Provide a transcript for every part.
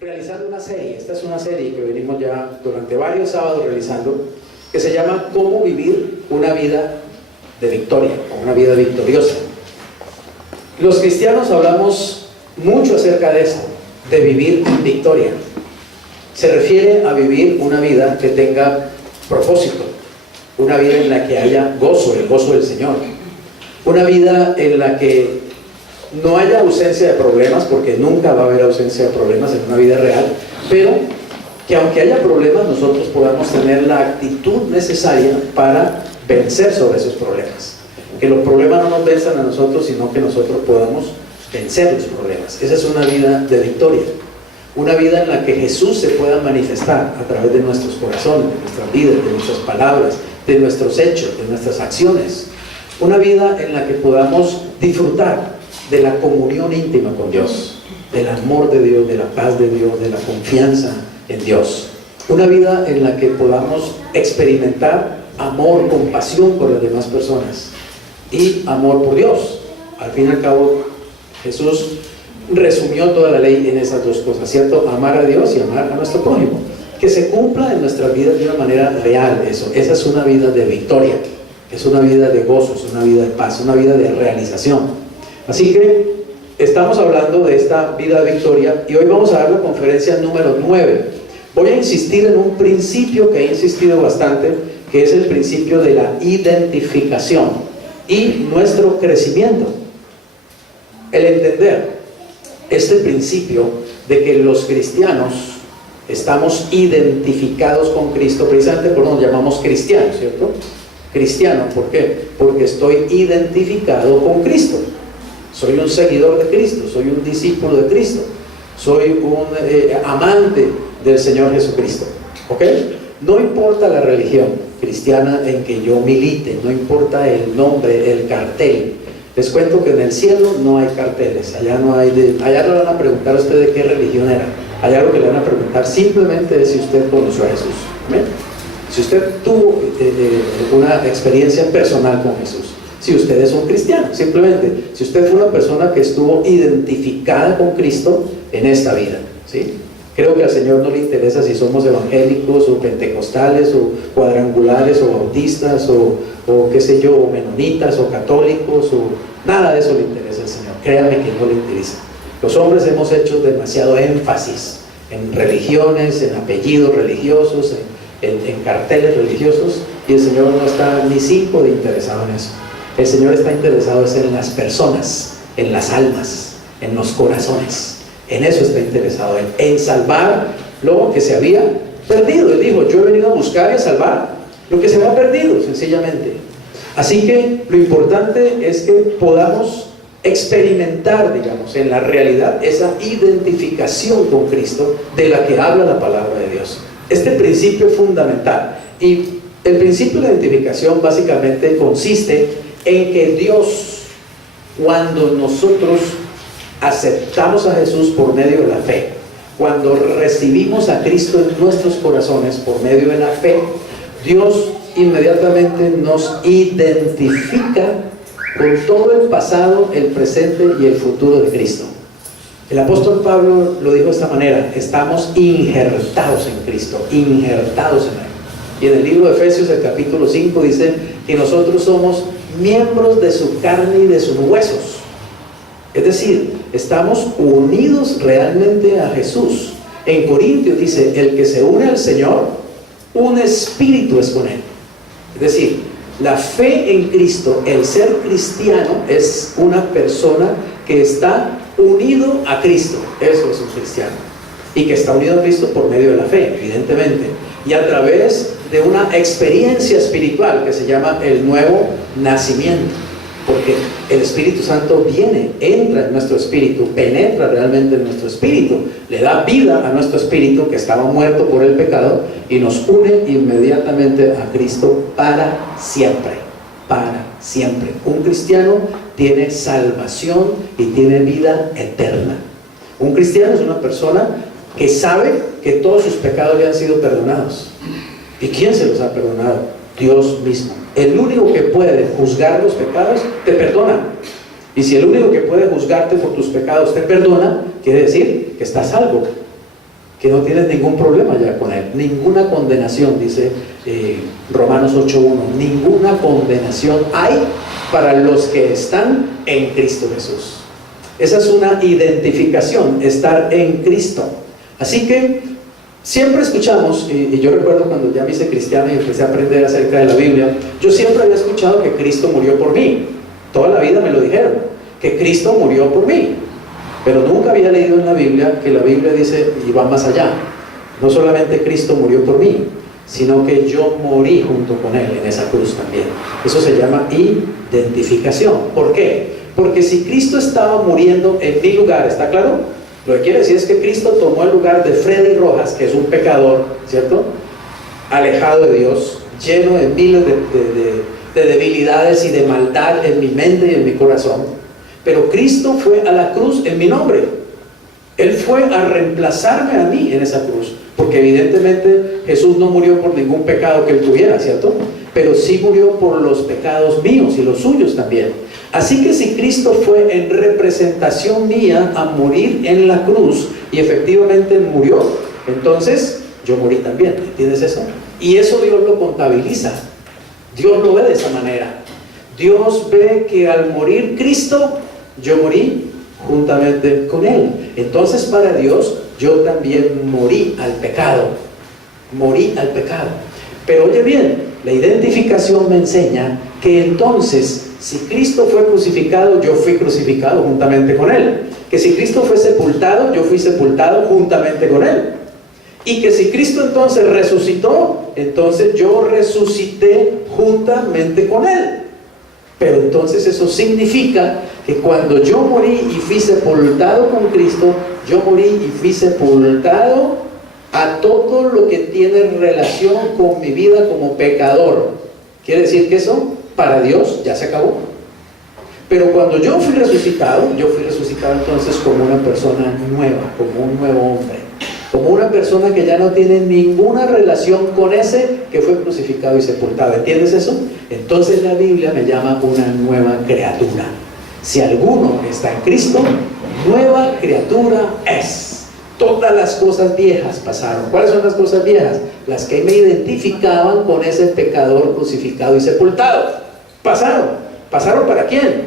realizando una serie. Esta es una serie que venimos ya durante varios sábados realizando, que se llama Cómo vivir una vida de victoria, o una vida victoriosa. Los cristianos hablamos mucho acerca de eso, de vivir en victoria. Se refiere a vivir una vida que tenga propósito, una vida en la que haya gozo, el gozo del Señor, una vida en la que no haya ausencia de problemas, porque nunca va a haber ausencia de problemas en una vida real, pero que aunque haya problemas, nosotros podamos tener la actitud necesaria para vencer sobre esos problemas. Que los problemas no nos venzan a nosotros, sino que nosotros podamos vencer los problemas. Esa es una vida de victoria. Una vida en la que Jesús se pueda manifestar a través de nuestros corazones, de nuestras vidas, de nuestras palabras, de nuestros hechos, de nuestras acciones. Una vida en la que podamos disfrutar de la comunión íntima con Dios, del amor de Dios, de la paz de Dios, de la confianza en Dios. Una vida en la que podamos experimentar amor, compasión por las demás personas y amor por Dios. Al fin y al cabo, Jesús resumió toda la ley en esas dos cosas, ¿cierto? Amar a Dios y amar a nuestro prójimo. Que se cumpla en nuestras vidas de una manera real eso. Esa es una vida de victoria, es una vida de gozo, es una vida de paz, una vida de realización. Así que estamos hablando de esta vida de victoria y hoy vamos a dar la conferencia número 9. Voy a insistir en un principio que he insistido bastante, que es el principio de la identificación y nuestro crecimiento. El entender este principio de que los cristianos estamos identificados con Cristo, precisamente por eso nos llamamos cristianos, ¿cierto? Cristiano, ¿por qué? Porque estoy identificado con Cristo. Soy un seguidor de Cristo, soy un discípulo de Cristo, soy un amante del Señor Jesucristo, ¿ok? No importa la religión cristiana en que yo milite, no importa el nombre, el cartel. Les cuento que en el cielo no hay carteles, allá no le van a preguntar a usted de qué religión era, allá lo que le van a preguntar simplemente es si usted conoció a Jesús, ¿amén? Si usted tuvo una experiencia personal con Jesús. Si usted es un cristiano, simplemente, si usted fue una persona que estuvo identificada con Cristo en esta vida, ¿sí? Creo que al Señor no le interesa si somos evangélicos o pentecostales o cuadrangulares o bautistas o qué sé yo, o menonitas o católicos o nada de eso le interesa al Señor. Créanme que no le interesa. Los hombres hemos hecho demasiado énfasis en religiones, en apellidos religiosos, en carteles religiosos, y el Señor no está ni cinco de interesado en eso. El Señor está interesado en las personas, en las almas, en los corazones. En eso está interesado, en salvar lo que se había perdido. Él dijo, yo he venido a buscar y a salvar lo que se había perdido, sencillamente. Así que lo importante es que podamos experimentar, digamos, en la realidad esa identificación con Cristo de la que habla la palabra de Dios. Este principio es fundamental. Y el principio de la identificación básicamente consiste en que Dios, cuando nosotros aceptamos a Jesús por medio de la fe, cuando recibimos a Cristo en nuestros corazones por medio de la fe, Dios inmediatamente nos identifica con todo el pasado, el presente y el futuro de Cristo. El apóstol Pablo lo dijo de esta manera: estamos injertados en Cristo, injertados en Él. Y en el libro de Efesios, el capítulo 5, dice que nosotros somos miembros de su carne y de sus huesos. Es decir, estamos unidos realmente a Jesús. En Corintios dice, el que se une al Señor, un espíritu es con Él. Es decir, la fe en Cristo, el ser cristiano, es una persona que está unido a Cristo. Eso es un cristiano. Y que está unido a Cristo por medio de la fe, evidentemente. Y a través de una experiencia espiritual que se llama el nuevo nacimiento, porque el Espíritu Santo viene, entra en nuestro espíritu, penetra realmente en nuestro espíritu, le da vida a nuestro espíritu que estaba muerto por el pecado y nos une inmediatamente a Cristo para siempre, para siempre. Un cristiano tiene salvación y tiene vida eterna. Un cristiano es una persona que sabe que todos sus pecados le han sido perdonados. ¿Y quién se los ha perdonado? Dios mismo. El único que puede juzgar los pecados te perdona. Y si el único que puede juzgarte por tus pecados te perdona, quiere decir que estás salvo. que no tienes ningún problema ya con Él, ninguna condenación, dice Romanos 8:1, ninguna condenación hay para los que están en Cristo Jesús. Esa es una identificación, estar en Cristo. Así que siempre escuchamos, y yo recuerdo cuando ya me hice cristiano y empecé a aprender acerca de la Biblia, yo siempre había escuchado que Cristo murió por mí. Toda la vida me lo dijeron, que Cristo murió por mí. Pero nunca había leído en la Biblia que la Biblia dice, y va más allá, no solamente Cristo murió por mí, sino que yo morí junto con Él en esa cruz también. Eso se llama identificación. ¿Por qué? Porque si Cristo estaba muriendo en mi lugar, ¿está claro? Lo que quiere decir es que Cristo tomó el lugar de Freddy Rojas, que es un pecador, ¿cierto? Alejado de Dios, lleno de miles de debilidades y de maldad en mi mente y en mi corazón. Pero Cristo fue a la cruz en mi nombre. Él fue a reemplazarme a mí en esa cruz. Porque evidentemente Jesús no murió por ningún pecado que Él tuviera, ¿cierto? Pero sí murió por los pecados míos y los suyos también. Así que si Cristo fue en representación mía a morir en la cruz, y efectivamente murió, entonces yo morí también, ¿entiendes eso? Y eso Dios lo contabiliza. Dios lo ve de esa manera. Dios ve que al morir Cristo, yo morí juntamente con Él. Entonces para Dios, yo también morí al pecado. Morí al pecado. Pero oye bien, la identificación me enseña que entonces, si Cristo fue crucificado, yo fui crucificado juntamente con Él. Que si Cristo fue sepultado, yo fui sepultado juntamente con Él. Y que si Cristo entonces resucitó, entonces yo resucité juntamente con Él. Pero entonces eso significa que cuando yo morí y fui sepultado con Cristo, yo morí y fui sepultado a todo lo que tiene relación con mi vida como pecador. Quiere decir que eso para Dios ya se acabó. Pero cuando yo fui resucitado entonces como una persona nueva, como un nuevo hombre, como una persona que ya no tiene ninguna relación con ese que fue crucificado y sepultado. ¿Entiendes eso? Entonces la Biblia me llama una nueva criatura. Si alguno está en Cristo, nueva criatura es. Todas las cosas viejas pasaron. ¿Cuáles son las cosas viejas? Las que me identificaban con ese pecador crucificado y sepultado. Pasaron. ¿Pasaron para quién?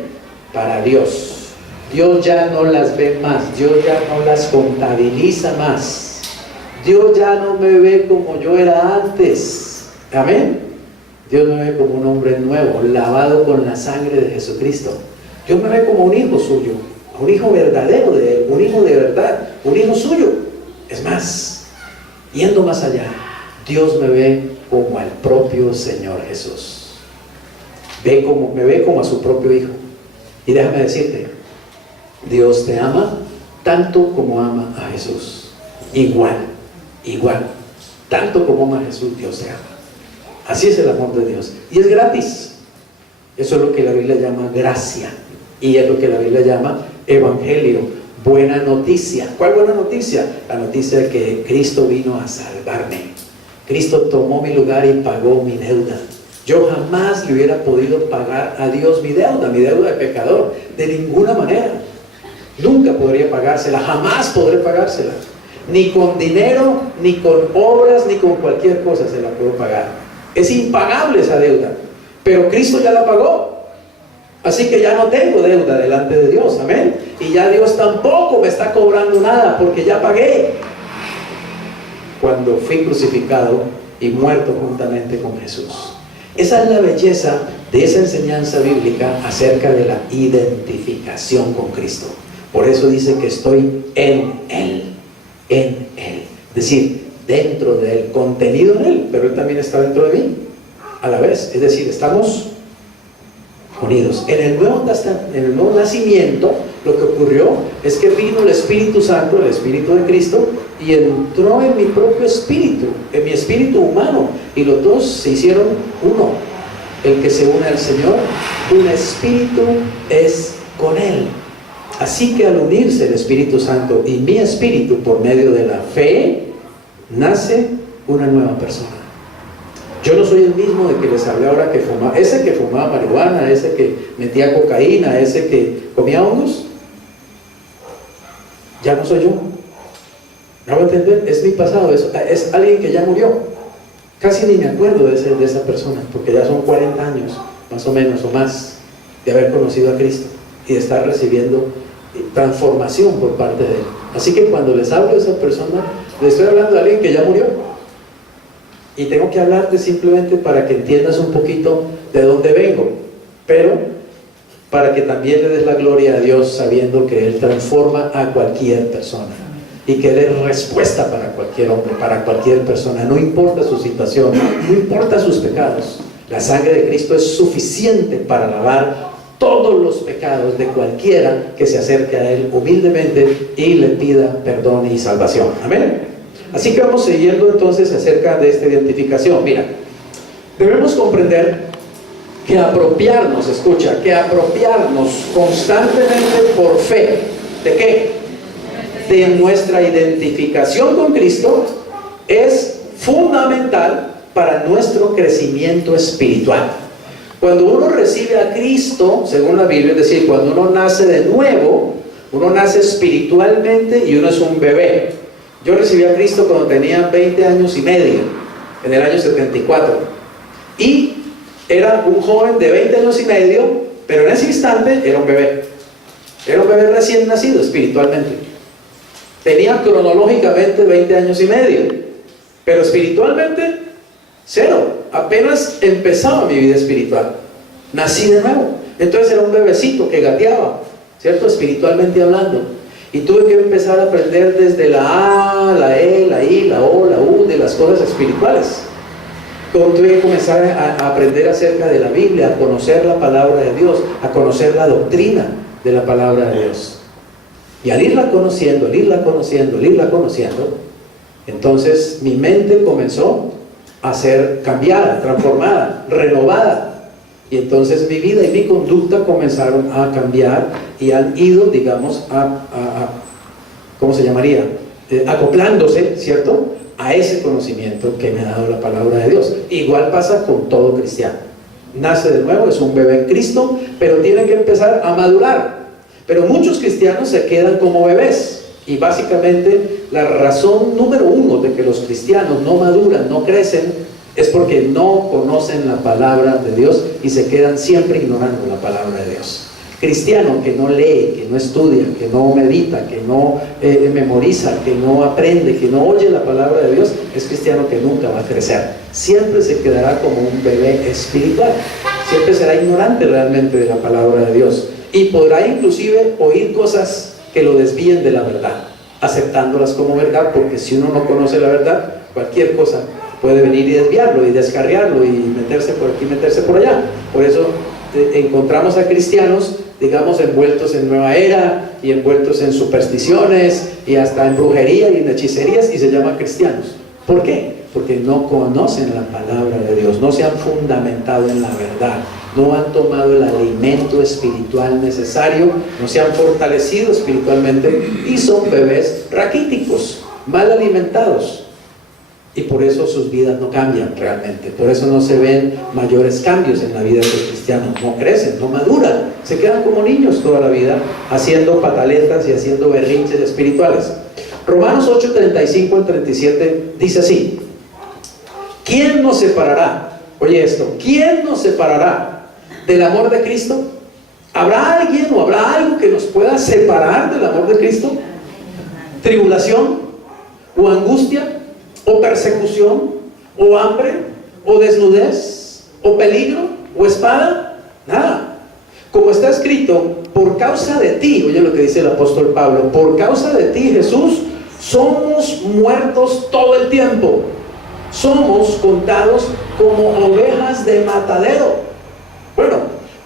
Para Dios. Dios ya no las ve más. Dios ya no las contabiliza más. Dios ya no me ve como yo era antes. Amén. Dios me ve como un hombre nuevo, lavado con la sangre de Jesucristo. Dios me ve como un hijo suyo, un hijo verdadero de Él, un hijo de verdad, un hijo suyo. Es más, yendo más allá, Dios me ve como al propio Señor Jesús. Me ve como a su propio hijo. Y déjame decirte, Dios te ama tanto como ama a Jesús. Igual. Tanto como ama a Jesús, Dios te ama. Así es el amor de Dios. Y es gratis. Eso es lo que la Biblia llama gracia. Y es lo que la Biblia llama evangelio. Buena noticia. ¿Cuál buena noticia? La noticia de que Cristo vino a salvarme. Cristo tomó mi lugar y pagó mi deuda. Yo jamás le hubiera podido pagar a Dios mi deuda de pecador. De ninguna manera. Nunca podría pagársela. Jamás podré pagársela. Ni con dinero, ni con obras, ni con cualquier cosa se la puedo pagar. Es impagable esa deuda. Pero Cristo ya la pagó. Así que ya no tengo deuda delante de Dios. Amén. Y ya Dios tampoco me está cobrando nada porque ya pagué. Cuando fui crucificado y muerto juntamente con Jesús. Esa es la belleza de esa enseñanza bíblica acerca de la identificación con Cristo. Por eso dice que estoy en Él. En Él. Es decir, dentro de Él, contenido en Él, pero Él también está dentro de mí a la vez. Es decir, estamos unidos. En el nuevo nacimiento, lo que ocurrió es que vino el Espíritu Santo, el Espíritu de Cristo, y entró en mi propio espíritu, en mi espíritu humano, y los dos se hicieron uno. El que se une al Señor, un espíritu es con Él. Así que al unirse el Espíritu Santo y mi espíritu por medio de la fe, nace una nueva persona. Yo no soy el mismo de que les hablé ahora que fumaba, ese que fumaba marihuana, ese que metía cocaína, ese que comía hongos. Ya no soy yo. ¿Me hago entender? Es mi pasado, es alguien que ya murió. Casi ni me acuerdo de esa persona, porque ya son 40 años, más o menos, o más, de haber conocido a Cristo y de estar recibiendo transformación por parte de Él. Así que cuando les hablo de esa persona, les estoy hablando de alguien que ya murió. Y tengo que hablarte simplemente para que entiendas un poquito de dónde vengo, pero para que también le des la gloria a Dios sabiendo que Él transforma a cualquier persona y que dé respuesta para cualquier hombre, para cualquier persona, no importa su situación, no importa sus pecados. La sangre de Cristo es suficiente para lavar todos los pecados de cualquiera que se acerque a Él humildemente y le pida perdón y salvación. Amén. Así que vamos siguiendo entonces acerca de esta identificación. Mira, debemos comprender que apropiarnos, escucha, que apropiarnos constantemente por fe, ¿de qué? De nuestra identificación con Cristo es fundamental para nuestro crecimiento espiritual. Cuando uno recibe a Cristo, según la Biblia, es decir, cuando uno nace de nuevo, uno nace espiritualmente y uno es un bebé. Yo recibí a Cristo cuando tenía 20 años y medio, en el año 74. Y era un joven de 20 años y medio, pero en ese instante era un bebé. Era un bebé recién nacido espiritualmente. Tenía cronológicamente 20 años y medio, pero espiritualmente, cero. Apenas empezaba mi vida espiritual. Nací de nuevo. Entonces era un bebecito que gateaba, ¿cierto? Espiritualmente hablando. Y tuve que empezar a aprender desde la A, la E, la I, la O, la U, de las cosas espirituales. Tuve que comenzar a aprender acerca de la Biblia, a conocer la palabra de Dios, a conocer la doctrina de la palabra de Dios. Y al irla conociendo, entonces mi mente comenzó a ser cambiada, transformada, renovada. Y entonces mi vida y mi conducta comenzaron a cambiar y han ido, digamos, ¿cómo se llamaría? Acoplándose, ¿cierto?, a ese conocimiento que me ha dado la palabra de Dios. Igual pasa con todo cristiano. Nace de nuevo, es un bebé en Cristo, pero tiene que empezar a madurar. Pero muchos cristianos se quedan como bebés. Y básicamente la razón número uno de que los cristianos no maduran, no crecen, es porque no conocen la palabra de Dios y se quedan siempre ignorando la palabra de Dios. Cristiano que no lee, que no estudia, que no medita, que no memoriza, que no aprende, que no oye la palabra de Dios, es cristiano que nunca va a crecer. Siempre se quedará como un bebé espiritual. Siempre será ignorante realmente de la palabra de Dios. Y podrá inclusive oír cosas que lo desvíen de la verdad, aceptándolas como verdad, porque si uno no conoce la verdad, cualquier cosa puede venir y desviarlo y descarriarlo y meterse por aquí, meterse por allá. Por eso encontramos a cristianos, digamos, envueltos en nueva era y envueltos en supersticiones y hasta en brujería y en hechicerías, y se llaman cristianos. ¿Por qué? Porque no conocen la palabra de Dios, no se han fundamentado en la verdad, no han tomado el alimento espiritual necesario, no se han fortalecido espiritualmente y son bebés raquíticos, mal alimentados. Y por eso sus vidas no cambian realmente, por eso no se ven mayores cambios en la vida de los cristianos, no crecen, no maduran, se quedan como niños toda la vida, haciendo pataletas y haciendo berrinches espirituales. Romanos 8, 35 al 37 dice así: ¿quién nos separará? Oye esto, ¿quién nos separará del amor de Cristo? ¿Habrá alguien o habrá algo que nos pueda separar del amor de Cristo? ¿Tribulación? ¿O angustia? ¿O persecución? ¿O hambre? ¿O desnudez? ¿O peligro? ¿O espada? Nada. Como está escrito, por causa de ti, oye lo que dice el apóstol Pablo, por causa de ti, Jesús, somos muertos todo el tiempo. Somos contados como ovejas de matadero. Bueno,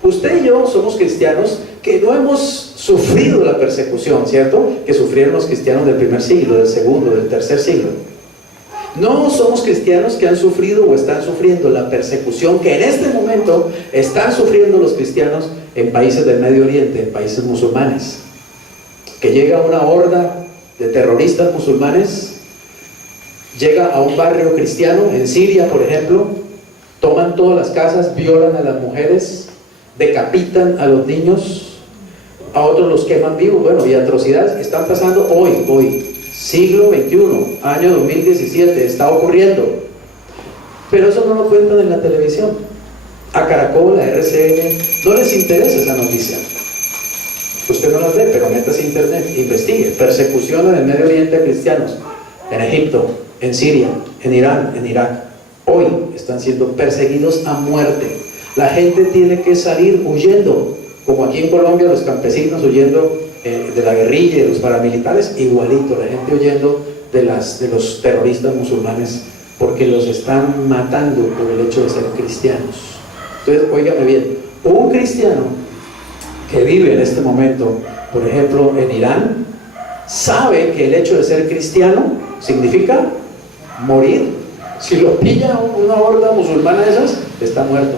usted y yo somos cristianos que no hemos sufrido la persecución, ¿cierto?, que sufrieron los cristianos del primer siglo, del segundo, del tercer siglo. No somos cristianos que han sufrido o están sufriendo la persecución que en este momento están sufriendo los cristianos en países del Medio Oriente, en países musulmanes. Que llega una horda de terroristas musulmanes, llega a un barrio cristiano, en Siria por ejemplo, toman todas las casas, violan a las mujeres, decapitan a los niños, a otros los queman vivos, bueno, y atrocidades que están pasando hoy, siglo XXI, año 2017, está ocurriendo. Pero eso no lo cuentan en la televisión. A Caracol, a RCN, no les interesa esa noticia. Usted no las ve, pero métase a internet, investigue. Persecución en el Medio Oriente a cristianos, en Egipto, en Siria, en Irán, en Irak. Hoy están siendo perseguidos a muerte. La gente tiene que salir huyendo, como aquí en Colombia los campesinos huyendo de la guerrilla y de los paramilitares, igualito, la gente huyendo de los terroristas musulmanes, porque los están matando por el hecho de ser cristianos. Entonces, óigame bien, un cristiano que vive en este momento, por ejemplo, en Irán, sabe que el hecho de ser cristiano significa morir. Si lo pilla una horda musulmana de esas, está muerto.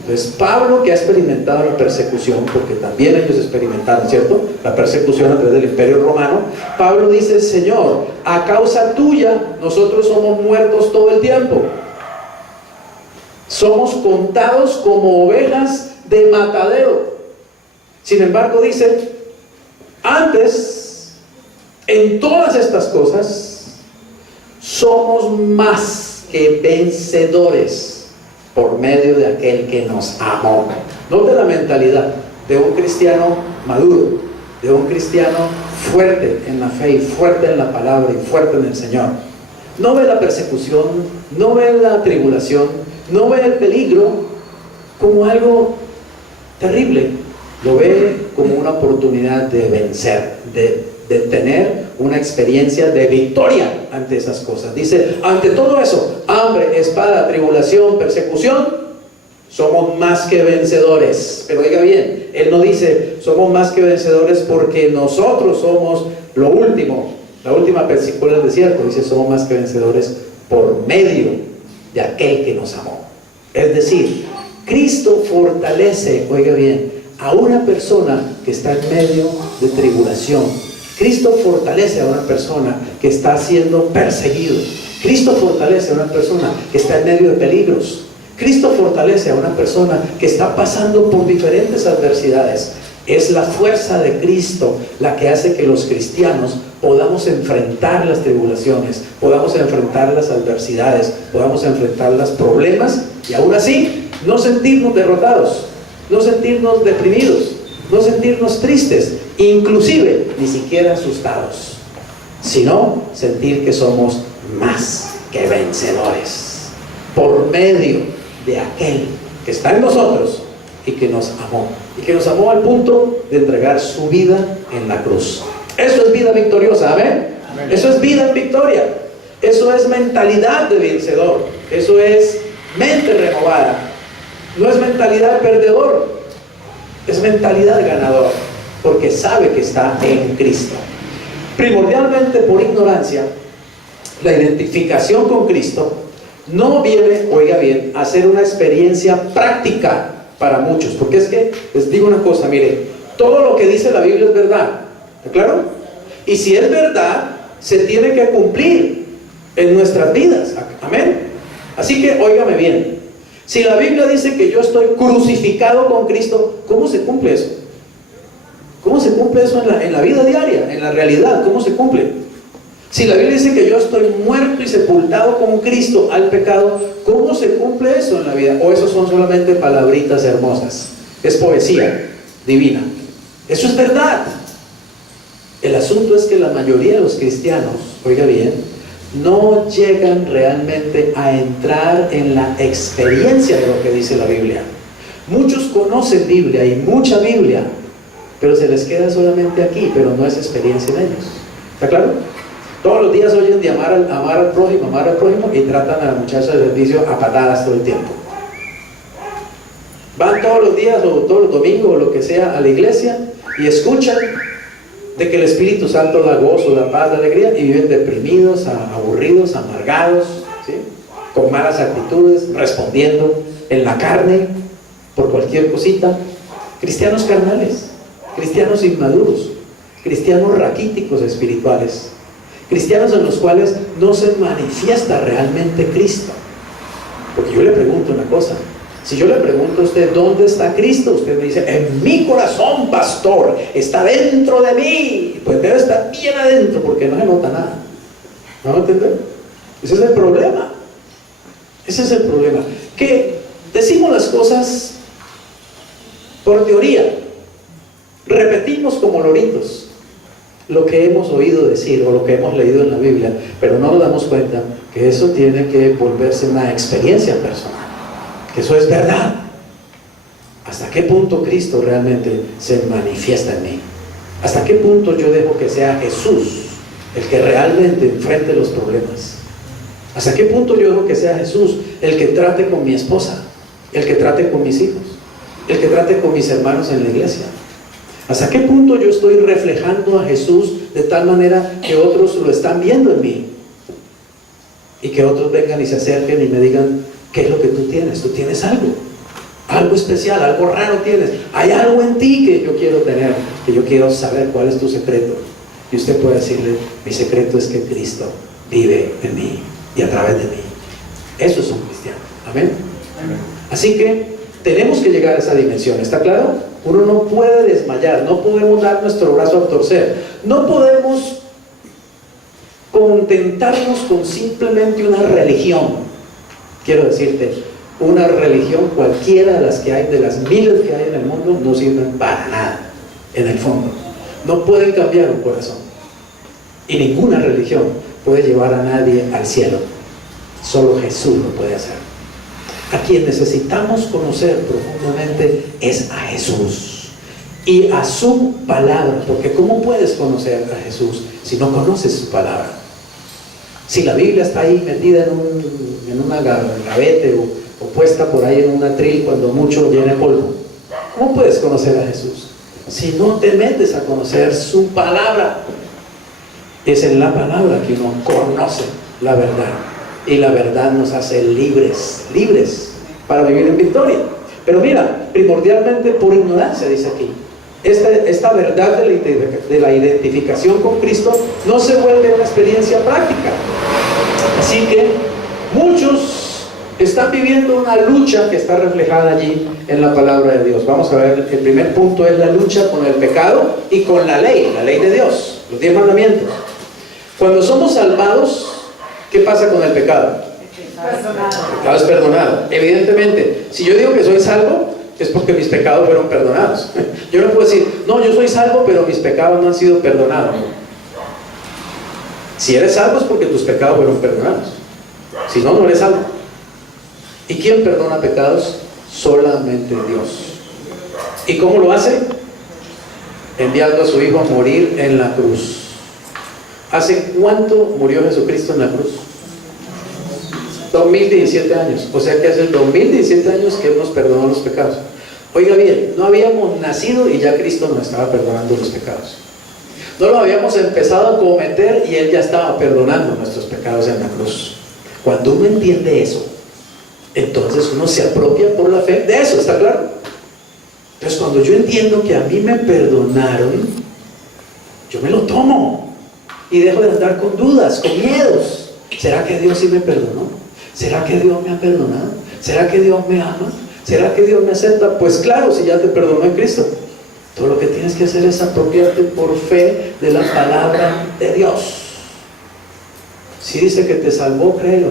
Entonces, Pablo, que ha experimentado la persecución, porque también ellos experimentaron, ¿cierto?, la persecución a través del Imperio Romano, Pablo dice: Señor, a causa tuya, nosotros somos muertos todo el tiempo. Somos contados como ovejas de matadero. Sin embargo, dice, antes, en todas estas cosas, somos más que vencedores por medio de aquel que nos amó. Note la mentalidad de un cristiano maduro, de un cristiano fuerte en la fe y fuerte en la palabra y fuerte en el Señor. No ve la persecución, no ve la tribulación, no ve el peligro como algo terrible, lo ve como una oportunidad de vencer, de tener una experiencia de victoria ante esas cosas. Dice, ante todo eso, hambre, espada, tribulación, persecución, somos más que vencedores. Pero oiga bien, él no dice somos más que vencedores porque nosotros somos lo último, la última persecución del desierto. Dice somos más que vencedores por medio de aquel que nos amó. Es decir, Cristo fortalece, oiga bien, a una persona que está en medio de tribulación. Cristo fortalece a una persona que está siendo perseguido. Cristo fortalece a una persona que está en medio de peligros. Cristo fortalece a una persona que está pasando por diferentes adversidades. Es la fuerza de Cristo la que hace que los cristianos podamos enfrentar las tribulaciones, podamos enfrentar las adversidades, podamos enfrentar los problemas y aún así no sentirnos derrotados, no sentirnos deprimidos, no sentirnos tristes, inclusive ni siquiera asustados, sino sentir que somos más que vencedores por medio de aquel que está en nosotros y que nos amó, y que nos amó al punto de entregar su vida en la cruz. Eso es vida victoriosa, ¿amén? Amén. Eso es vida en victoria, eso es mentalidad de vencedor, eso es mente renovada, no es mentalidad de perdedor, es mentalidad de ganador, porque sabe que está en Cristo. Primordialmente por ignorancia, la identificación con Cristo no viene, oiga bien, a ser una experiencia práctica para muchos, porque es que les digo una cosa, mire, todo lo que dice la Biblia es verdad, ¿está claro? Y si es verdad, se tiene que cumplir en nuestras vidas, amén. Así que óigame bien, si la Biblia dice que yo estoy crucificado con Cristo, ¿cómo se cumple eso? ¿Cómo se cumple eso en la vida diaria, en la realidad? ¿Cómo se cumple? Si la Biblia dice que yo estoy muerto y sepultado con Cristo al pecado, ¿cómo se cumple eso en la vida? ¿O eso son solamente palabritas hermosas? Es poesía divina. Eso es verdad. El asunto es que la mayoría de los cristianos, oiga bien, no llegan realmente a entrar en la experiencia de lo que dice la Biblia. Muchos conocen Biblia y mucha Biblia, pero se les queda solamente aquí, pero no es experiencia en ellos. ¿Está claro? Todos los días oyen de amar al prójimo y tratan a la muchacha de servicio a patadas todo el tiempo. Van todos los días o todos los domingos o lo que sea a la iglesia y escuchan de que el Espíritu Santo da gozo, da paz, da alegría, y viven deprimidos, aburridos, amargados, ¿sí?, con malas actitudes, respondiendo en la carne por cualquier cosita. Cristianos carnales, cristianos inmaduros, cristianos raquíticos espirituales, cristianos en los cuales no se manifiesta realmente Cristo. Porque yo le pregunto una cosa, Si yo le pregunto a usted, ¿dónde está Cristo? Usted me dice, en mi corazón, pastor, está dentro de mí. Pues debe estar bien adentro, porque no se nota nada. ¿No me entienden? Ese es el problema. Ese es el problema. Que decimos las cosas por teoría. Repetimos como loritos lo que hemos oído decir o lo que hemos leído en la Biblia, pero no nos damos cuenta que eso tiene que volverse una experiencia personal, que eso es verdad. ¿Hasta qué punto Cristo realmente se manifiesta en mí? ¿Hasta qué punto yo dejo que sea Jesús el que realmente enfrente los problemas? ¿Hasta qué punto yo dejo que sea Jesús el que trate con mi esposa, el que trate con mis hijos, el que trate con mis hermanos en la iglesia? ¿Hasta qué punto yo estoy reflejando a Jesús de tal manera que otros lo están viendo en mí? Y que otros vengan y se acerquen y me digan, ¿qué es lo que tú tienes? Tú tienes algo especial, algo raro tienes. Hay algo en ti que yo quiero tener, que yo quiero saber cuál es tu secreto. Y usted puede decirle, mi secreto es que Cristo vive en mí y a través de mí. Eso es un cristiano. Amén. Así que tenemos que llegar a esa dimensión, ¿está claro? Uno no puede desmayar, no podemos dar nuestro brazo a torcer, no podemos contentarnos con simplemente una religión. Quiero decirte, una religión cualquiera de las que hay, de las miles que hay en el mundo, no sirven para nada, en el fondo. No pueden cambiar un corazón. Y ninguna religión puede llevar a nadie al cielo. Solo Jesús lo puede hacer. A quien necesitamos conocer profundamente es a Jesús y a su palabra, porque ¿cómo puedes conocer a Jesús si no conoces su palabra? Si la Biblia está ahí metida en una gavete o puesta por ahí en un atril cuando mucho llena polvo, ¿cómo puedes conocer a Jesús si no te metes a conocer su palabra? Es en la palabra que uno conoce la verdad. Y la verdad nos hace libres para vivir en victoria. Pero mira, primordialmente por ignorancia, dice aquí. Esta verdad de la identificación con Cristo no se vuelve una experiencia práctica. Así que muchos están viviendo una lucha que está reflejada allí en la palabra de Dios. Vamos a ver, el primer punto es la lucha con el pecado y con la ley de Dios, los 10 mandamientos. Cuando somos salvados, ¿qué pasa con el pecado? El pecado es perdonado. Evidentemente, si yo digo que soy salvo, es porque mis pecados fueron perdonados. Yo no puedo decir, no, yo soy salvo, pero mis pecados no han sido perdonados. Si eres salvo es porque tus pecados fueron perdonados. Si no, no eres salvo. ¿Y quién perdona pecados? Solamente Dios. ¿Y cómo lo hace? Enviando a su Hijo a morir en la cruz. ¿Hace cuánto murió Jesucristo en la cruz? 2017 años. O sea que hace 2017 años que Él nos perdonó los pecados. Oiga bien, no habíamos nacido y ya Cristo nos estaba perdonando los pecados. No lo habíamos empezado a cometer y Él ya estaba perdonando nuestros pecados en la cruz. Cuando uno entiende eso, entonces uno se apropia por la fe de eso, ¿está claro? Entonces cuando yo entiendo que a mí me perdonaron, yo me lo tomo y dejo de andar con dudas, con miedos. ¿Será que Dios sí me perdonó? ¿Será que Dios me ha perdonado? ¿Será que Dios me ama? ¿Será que Dios me acepta? Pues claro, si ya te perdonó en Cristo. Todo lo que tienes que hacer es apropiarte por fe de la palabra de Dios. Si dice que te salvó, créelo.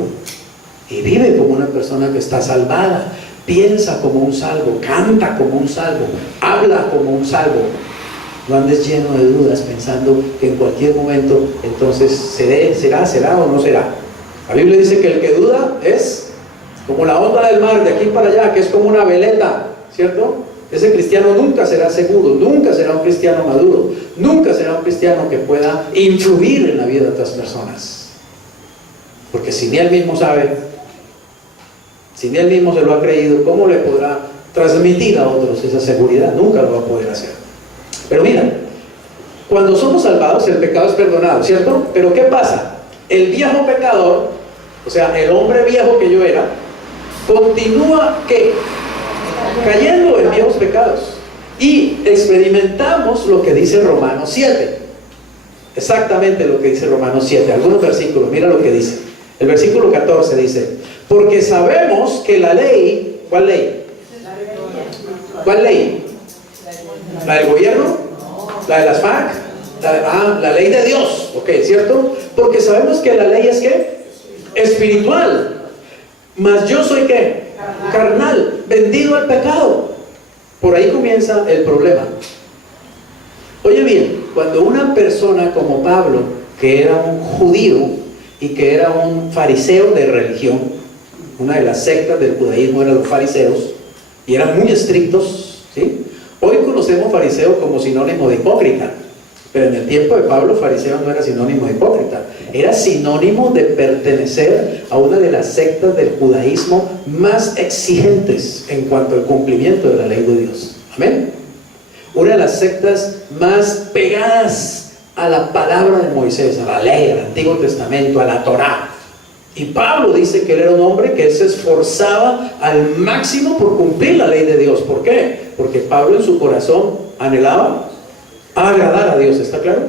Y vive como una persona que está salvada. Piensa como un salvo, canta como un salvo, habla como un salvo. No andes lleno de dudas pensando que en cualquier momento entonces será o no será. La Biblia dice que el que duda es como la onda del mar de aquí para allá, que es como una veleta, ¿cierto? Ese cristiano nunca será seguro, nunca será un cristiano maduro, nunca será un cristiano que pueda influir en la vida de otras personas. Porque si ni él mismo sabe, si ni él mismo se lo ha creído, ¿cómo le podrá transmitir a otros esa seguridad? Nunca lo va a poder hacer. Pero mira, cuando somos salvados, el pecado es perdonado, ¿cierto? Pero ¿qué pasa? El viejo pecador, o sea, el hombre viejo que yo era, continúa, ¿qué? Cayendo en viejos pecados. Y experimentamos lo que dice Romanos 7. Exactamente lo que dice Romanos 7. Algunos versículos, mira lo que dice. El versículo 14 dice: porque sabemos que la ley, ¿cuál ley? ¿Cuál ley? ¿La del gobierno? ¿La de las FARC? La ley de Dios, ok, ¿cierto? Porque sabemos que la ley es ¿qué? Espiritual. Mas yo soy ¿qué? Carnal, vendido al pecado. Por ahí comienza el problema. Oye bien, cuando una persona como Pablo, que era un judío y que era un fariseo de religión, una de las sectas del judaísmo eran los fariseos, y eran muy estrictos, ¿sí? Hoy conocemos fariseo como sinónimo de hipócrita, pero en el tiempo de Pablo, fariseo no era sinónimo de hipócrita, era sinónimo de pertenecer a una de las sectas del judaísmo más exigentes en cuanto al cumplimiento de la ley de Dios. Amén. Una de las sectas más pegadas a la palabra de Moisés, a la ley, al Antiguo Testamento, a la Torá. Y Pablo dice que él era un hombre que se esforzaba al máximo por cumplir la ley de Dios. ¿Por qué? Porque Pablo en su corazón anhelaba agradar a Dios, ¿está claro?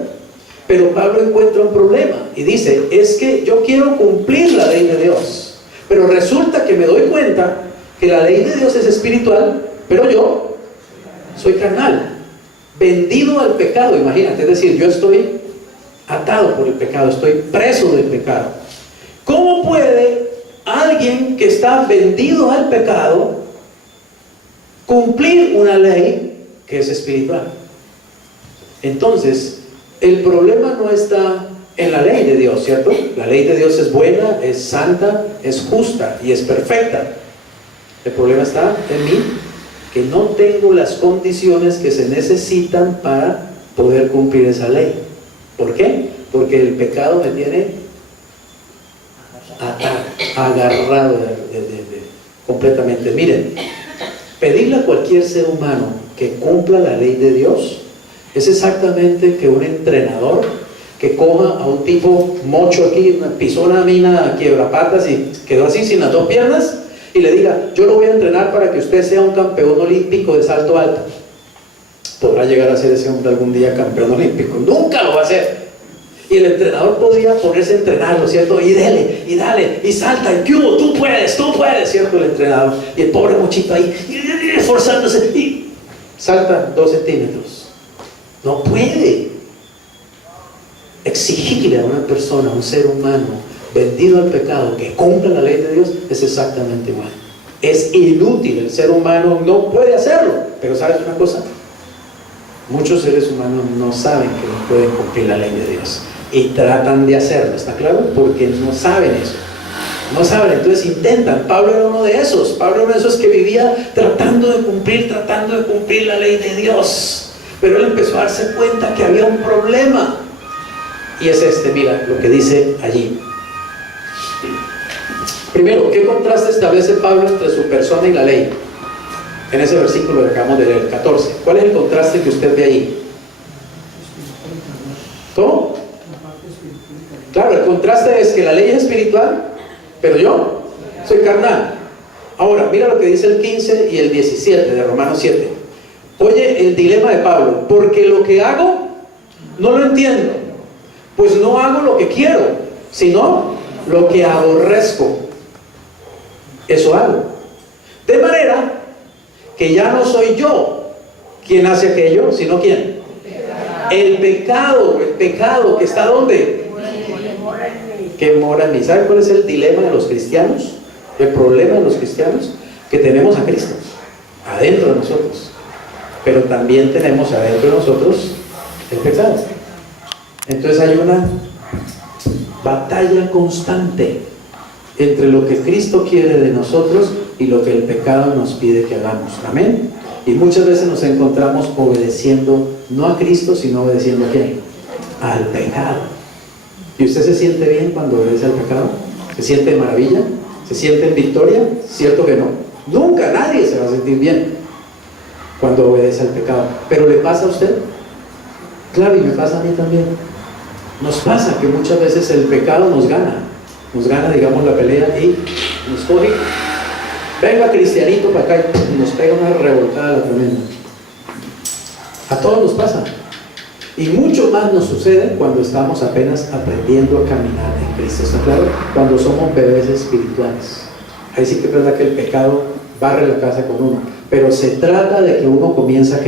Pero Pablo encuentra un problema y dice, es que yo quiero cumplir la ley de Dios, pero resulta que me doy cuenta que la ley de Dios es espiritual, pero yo soy carnal, vendido al pecado, imagínate, es decir, yo estoy atado por el pecado, estoy preso del pecado. ¿Cómo puede alguien que está vendido al pecado cumplir una ley que es espiritual? Entonces, el problema no está en la ley de Dios, ¿cierto? La ley de Dios es buena, es santa, es justa y es perfecta. El problema está en mí, que no tengo las condiciones que se necesitan para poder cumplir esa ley. ¿Por qué? Porque el pecado me tiene agarrado completamente. Miren, pedirle a cualquier ser humano que cumpla la ley de Dios es exactamente que un entrenador que coja a un tipo mocho aquí, pisó una mina quiebrapatas y quedó así sin las dos piernas y le diga, yo lo voy a entrenar para que usted sea un campeón olímpico de salto alto. ¿Podrá llegar a ser ese hombre algún día campeón olímpico? Nunca lo va a hacer. Y el entrenador podría ponerse a entrenarlo, ¿cierto? Y dele, y dale, y salta, y ¿qué hubo? Tú puedes, ¿cierto? El entrenador. Y el pobre mochito ahí, esforzándose, y salta 2 centímetros. No puede. Exigirle a una persona, a un ser humano, vendido al pecado, que cumpla la ley de Dios, es exactamente igual. Es inútil, el ser humano no puede hacerlo. Pero ¿sabes una cosa? Muchos seres humanos no saben que no pueden cumplir la ley de Dios y tratan de hacerlo, ¿está claro? Porque no saben eso, no saben, entonces intentan. Pablo era uno de esos. Pablo era uno de esos que vivía tratando de cumplir la ley de Dios, pero él empezó a darse cuenta que había un problema, y es mira lo que dice allí. Primero, ¿qué contraste establece Pablo entre su persona y la ley? En ese versículo que acabamos de leer, 14. ¿Cuál es el contraste que usted ve ahí? ¿Cómo? Claro, el contraste es que la ley es espiritual, pero yo soy carnal. Ahora, mira lo que dice el 15 y el 17 de Romanos 7. Oye el dilema de Pablo. Porque lo que hago, no lo entiendo. Pues no hago lo que quiero, sino lo que aborrezco. Eso hago. De manera que ya no soy yo quien hace aquello, sino ¿quién? El pecado que está ¿dónde? Que mora en mí. ¿Saben cuál es el dilema de los cristianos? El problema de los cristianos, que tenemos a Cristo adentro de nosotros, pero también tenemos adentro de nosotros el pecado. Entonces hay una batalla constante entre lo que Cristo quiere de nosotros y lo que el pecado nos pide que hagamos. Amén. Y muchas veces nos encontramos obedeciendo no a Cristo, sino obedeciendo ¿a quién? Al pecado. ¿Y usted se siente bien cuando obedece al pecado? ¿Se siente de maravilla? ¿Se siente en victoria? ¿Cierto que no? Nunca nadie se va a sentir bien cuando obedece al pecado. ¿Pero le pasa a usted? Claro, y me pasa a mí también. Nos pasa que muchas veces el pecado nos gana, digamos, la pelea y nos coge. Venga cristianito para acá y nos pega una revolcada la tremenda. A todos nos pasa. Y mucho más nos sucede cuando estamos apenas aprendiendo a caminar en Cristo, ¿está claro? Cuando somos bebés espirituales. Ahí sí que es verdad que el pecado barre la casa con uno. pero se trata de que uno comienza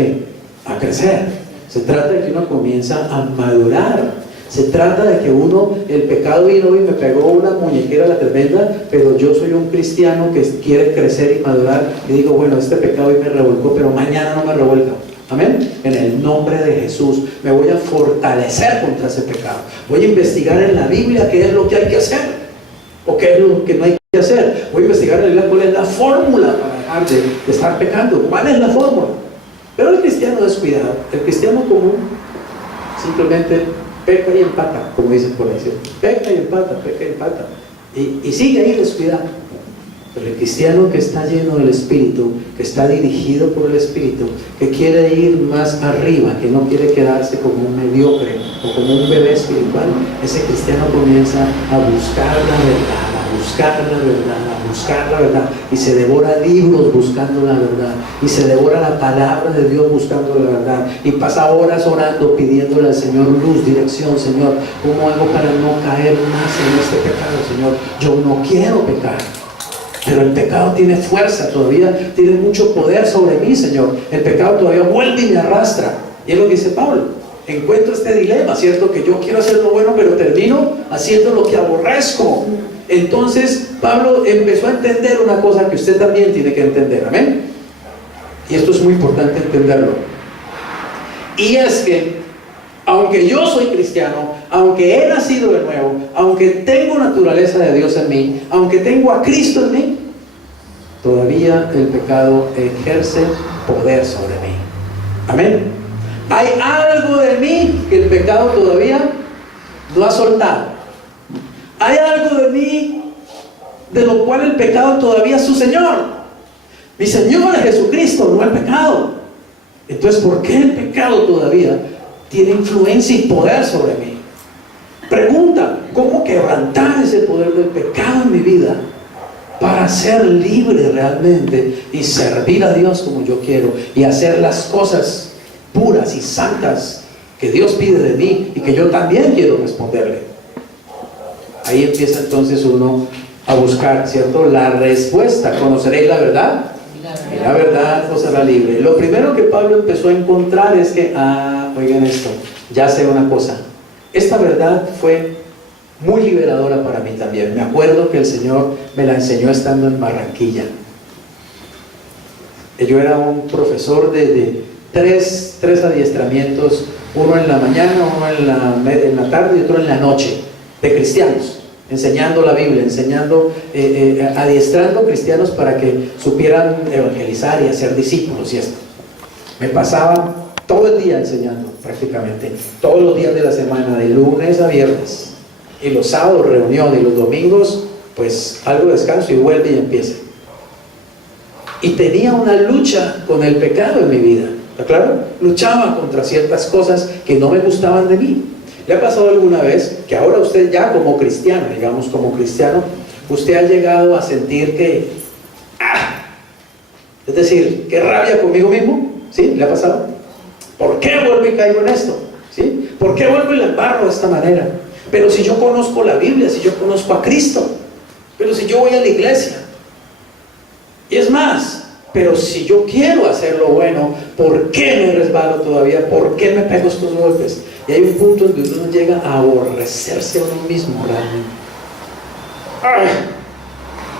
a crecer, se trata de que uno comienza a madurar. Se trata de que uno, el pecado vino y me pegó una muñequera la tremenda, pero yo soy un cristiano que quiere crecer y madurar, y digo, bueno, este pecado hoy me revolcó, pero mañana no me revuelca. Amén. En el nombre de Jesús me voy a fortalecer contra ese pecado. Voy a investigar en la Biblia qué es lo que hay que hacer o qué es lo que no hay que hacer. Voy a investigar en la Biblia cuál es la fórmula para dejar de estar pecando. ¿Cuál es la fórmula? Pero el cristiano descuidado, el cristiano común, simplemente peca y empata, como dicen por ahí. Peca y empata, y sigue ahí descuidado. Pero el cristiano que está lleno del Espíritu, que está dirigido por el Espíritu, que quiere ir más arriba, que no quiere quedarse como un mediocre o como un bebé espiritual, ese cristiano comienza a buscar la verdad, a buscar la verdad, a buscar la verdad, y se devora libros buscando la verdad, y se devora la palabra de Dios buscando la verdad, y pasa horas orando, pidiéndole al Señor luz, dirección. Señor, ¿cómo hago para no caer más en este pecado, Señor? Yo no quiero pecar, pero el pecado tiene fuerza, todavía tiene mucho poder sobre mí, Señor. El pecado todavía vuelve y me arrastra. Y es lo que dice Pablo. Encuentro este dilema, ¿cierto? Que yo quiero hacer lo bueno, pero termino haciendo lo que aborrezco. Entonces Pablo empezó a entender una cosa que usted también tiene que entender. Amén. Y esto es muy importante entenderlo. Y es que aunque yo soy cristiano, aunque he nacido de nuevo, aunque tengo naturaleza de Dios en mí, aunque tengo a Cristo en mí, todavía el pecado ejerce poder sobre mí. Amén. Hay algo de mí que el pecado todavía no ha soltado. Hay algo de mí de lo cual el pecado todavía es su Señor. Mi Señor es Jesucristo, no el pecado. Entonces, ¿por qué el pecado todavía tiene influencia y poder sobre mí? Pregunta, ¿cómo quebrantar ese poder del pecado en mi vida para ser libre realmente y servir a Dios como yo quiero y hacer las cosas puras y santas que Dios pide de mí y que yo también quiero responderle? Ahí empieza entonces uno a buscar, ¿cierto?, la respuesta. ¿Conoceréis la verdad? Y la verdad os hará libre. Lo primero que Pablo empezó a encontrar es que, oigan esto, ya sé una cosa. Esta verdad fue muy liberadora para mí también. Me acuerdo que el Señor me la enseñó estando en Barranquilla. Yo era un profesor de tres adiestramientos, uno en la mañana, uno en la tarde y otro en la noche, de cristianos, enseñando la Biblia, adiestrando cristianos para que supieran evangelizar y hacer discípulos y esto. Me pasaba todo el día enseñando, prácticamente, todos los días de la semana, de lunes a viernes, y los sábados reunión, y los domingos, pues algo de descanso y vuelve y empieza. Y tenía una lucha con el pecado en mi vida, ¿está claro? Luchaba contra ciertas cosas que no me gustaban de mí. ¿Le ha pasado alguna vez que ahora usted ya como cristiano, digamos como cristiano, usted ha llegado a sentir que, es decir, qué rabia conmigo mismo? ¿Sí? ¿Le ha pasado? ¿Por qué vuelvo y caigo en esto? ¿Sí? ¿Por qué vuelvo y la embarro de esta manera? Pero si yo conozco la Biblia, si yo conozco a Cristo, pero si yo voy a la iglesia, y es más, pero si yo quiero hacer lo bueno, ¿por qué me resbalo todavía? ¿Por qué me pego estos golpes? Y hay un punto en donde uno llega a aborrecerse a uno mismo realmente.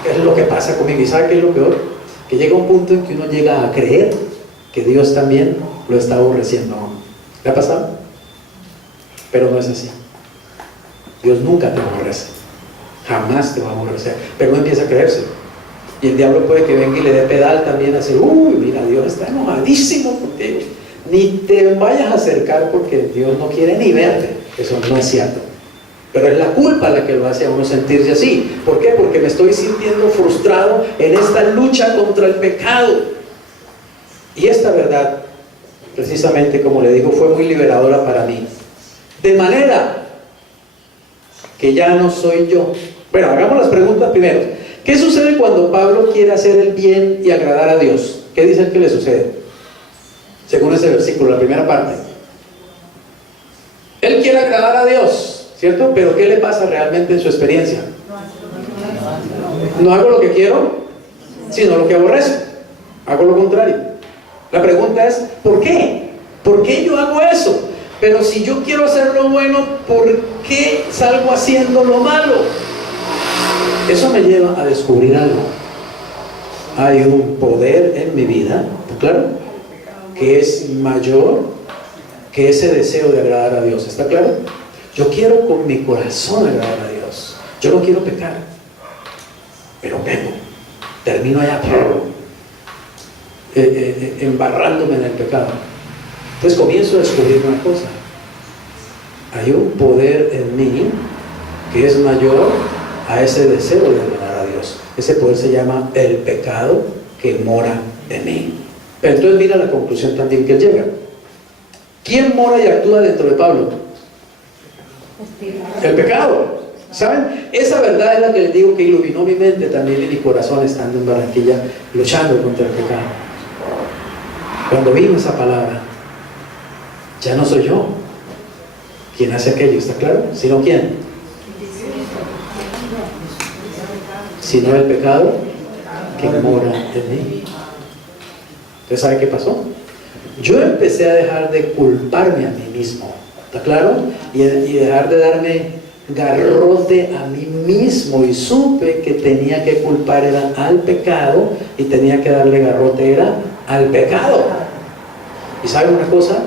¿Qué es lo que pasa conmigo? ¿Y sabe qué es lo peor? Que llega un punto en que uno llega a creer que Dios también lo está aborreciendo. ¿Le ha pasado? Pero no es así. Dios nunca te aborrece, jamás te va a aborrecer, pero no empieza a creerse. Y el diablo puede que venga y le dé pedal también, así, mira, Dios está enojadísimo contigo, ni te vayas a acercar porque Dios no quiere ni verte. Eso no es cierto, pero es la culpa la que lo hace a uno sentirse así. ¿Por qué? Porque me estoy sintiendo frustrado en esta lucha contra el pecado. Y esta verdad, precisamente como le digo, fue muy liberadora para mí, de manera que ya no soy yo. Bueno, hagamos las preguntas primero. ¿Qué sucede cuando Pablo quiere hacer el bien y agradar a Dios? ¿Qué dicen que le sucede? Según ese versículo, la primera parte. Él quiere agradar a Dios, ¿cierto? Pero ¿qué le pasa realmente en su experiencia? No hago lo que quiero, sino lo que aborrezco. hago lo contrario. La pregunta es, ¿por qué? ¿Por qué yo hago eso? Pero si yo quiero hacer lo bueno, ¿por qué salgo haciendo lo malo? Eso me lleva a descubrir algo. Hay un poder en mi vida, claro, que es mayor que ese deseo de agradar a Dios, ¿está claro? Yo quiero con mi corazón agradar a Dios. Yo no quiero pecar, pero peco. Termino allá embarrándome en el pecado. Entonces comienzo a descubrir una cosa. Hay un poder en mí que es mayor a ese deseo de agradar a Dios. Ese poder se llama el pecado que mora en mí. Pero entonces mira la conclusión también que él llega. ¿Quién mora y actúa dentro de Pablo? El pecado. ¿Saben? Esa verdad es la que les digo que iluminó mi mente también y mi corazón estando en Barranquilla luchando contra el pecado. Cuando vino esa palabra, ya no soy yo quien hace aquello, ¿está claro? ¿Sino quién? Sino el pecado que mora en mí. ¿Usted sabe qué pasó? Yo empecé a dejar de culparme a mí mismo, ¿está claro? Y dejar de darme garrote a mí mismo, y supe que tenía que culpar era al pecado y tenía que darle garrote era al pecado. ¿Y saben una cosa?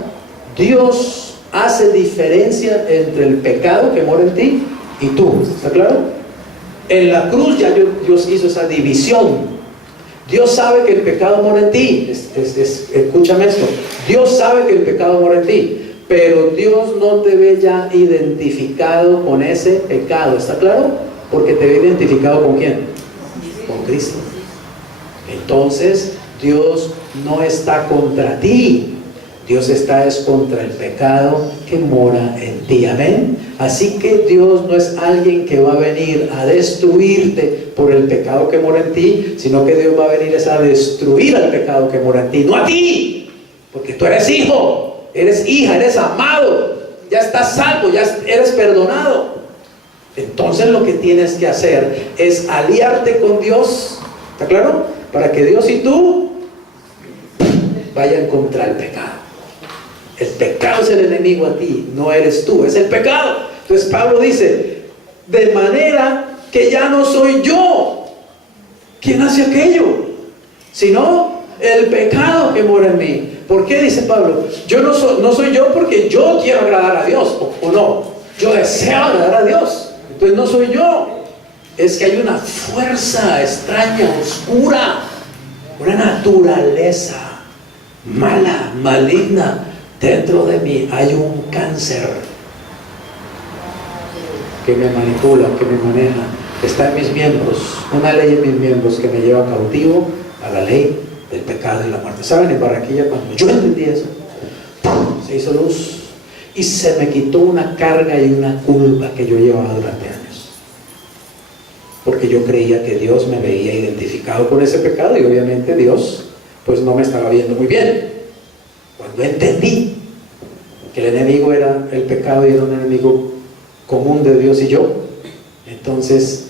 Dios hace diferencia entre el pecado que mora en ti y tú, ¿está claro? En la cruz ya Dios hizo esa división. Dios sabe que el pecado mora en ti. Escúchame esto. Dios sabe que el pecado mora en ti, pero Dios no te ve ya identificado con ese pecado, ¿está claro? Porque te ve identificado ¿con quién? Con Cristo. Entonces Dios no está contra ti. Dios está es contra el pecado que mora en ti, amén. Así que Dios no es alguien que va a venir a destruirte por el pecado que mora en ti, sino que Dios va a venir es a destruir al pecado que mora en ti, no a ti, porque tú eres hijo, eres hija, eres amado, ya estás salvo, ya eres perdonado. Entonces lo que tienes que hacer es aliarte con Dios, ¿está claro? Para que Dios y tú vayan contra el pecado. El pecado es el enemigo a ti, no eres tú, es el pecado. Entonces Pablo dice, de manera que ya no soy yo quien hace aquello, sino el pecado que mora en mí. ¿Por qué dice Pablo? Yo no soy yo porque yo quiero agradar a Dios, o no, yo deseo agradar a Dios. Entonces no soy yo, es que hay una fuerza extraña, oscura, una naturaleza mala, maligna. Dentro de mí hay un cáncer que me manipula, que me maneja. Está en mis miembros, una ley en mis miembros que me lleva cautivo a la ley del pecado y la muerte. ¿Saben? En Barranquilla, cuando yo entendí eso, se hizo luz y se me quitó una carga y una culpa que yo llevaba durante años. Porque yo creía que Dios me veía identificado con ese pecado y obviamente Dios pues no me estaba viendo muy bien. Cuando entendí que el enemigo era el pecado y era un enemigo común de Dios y yo, entonces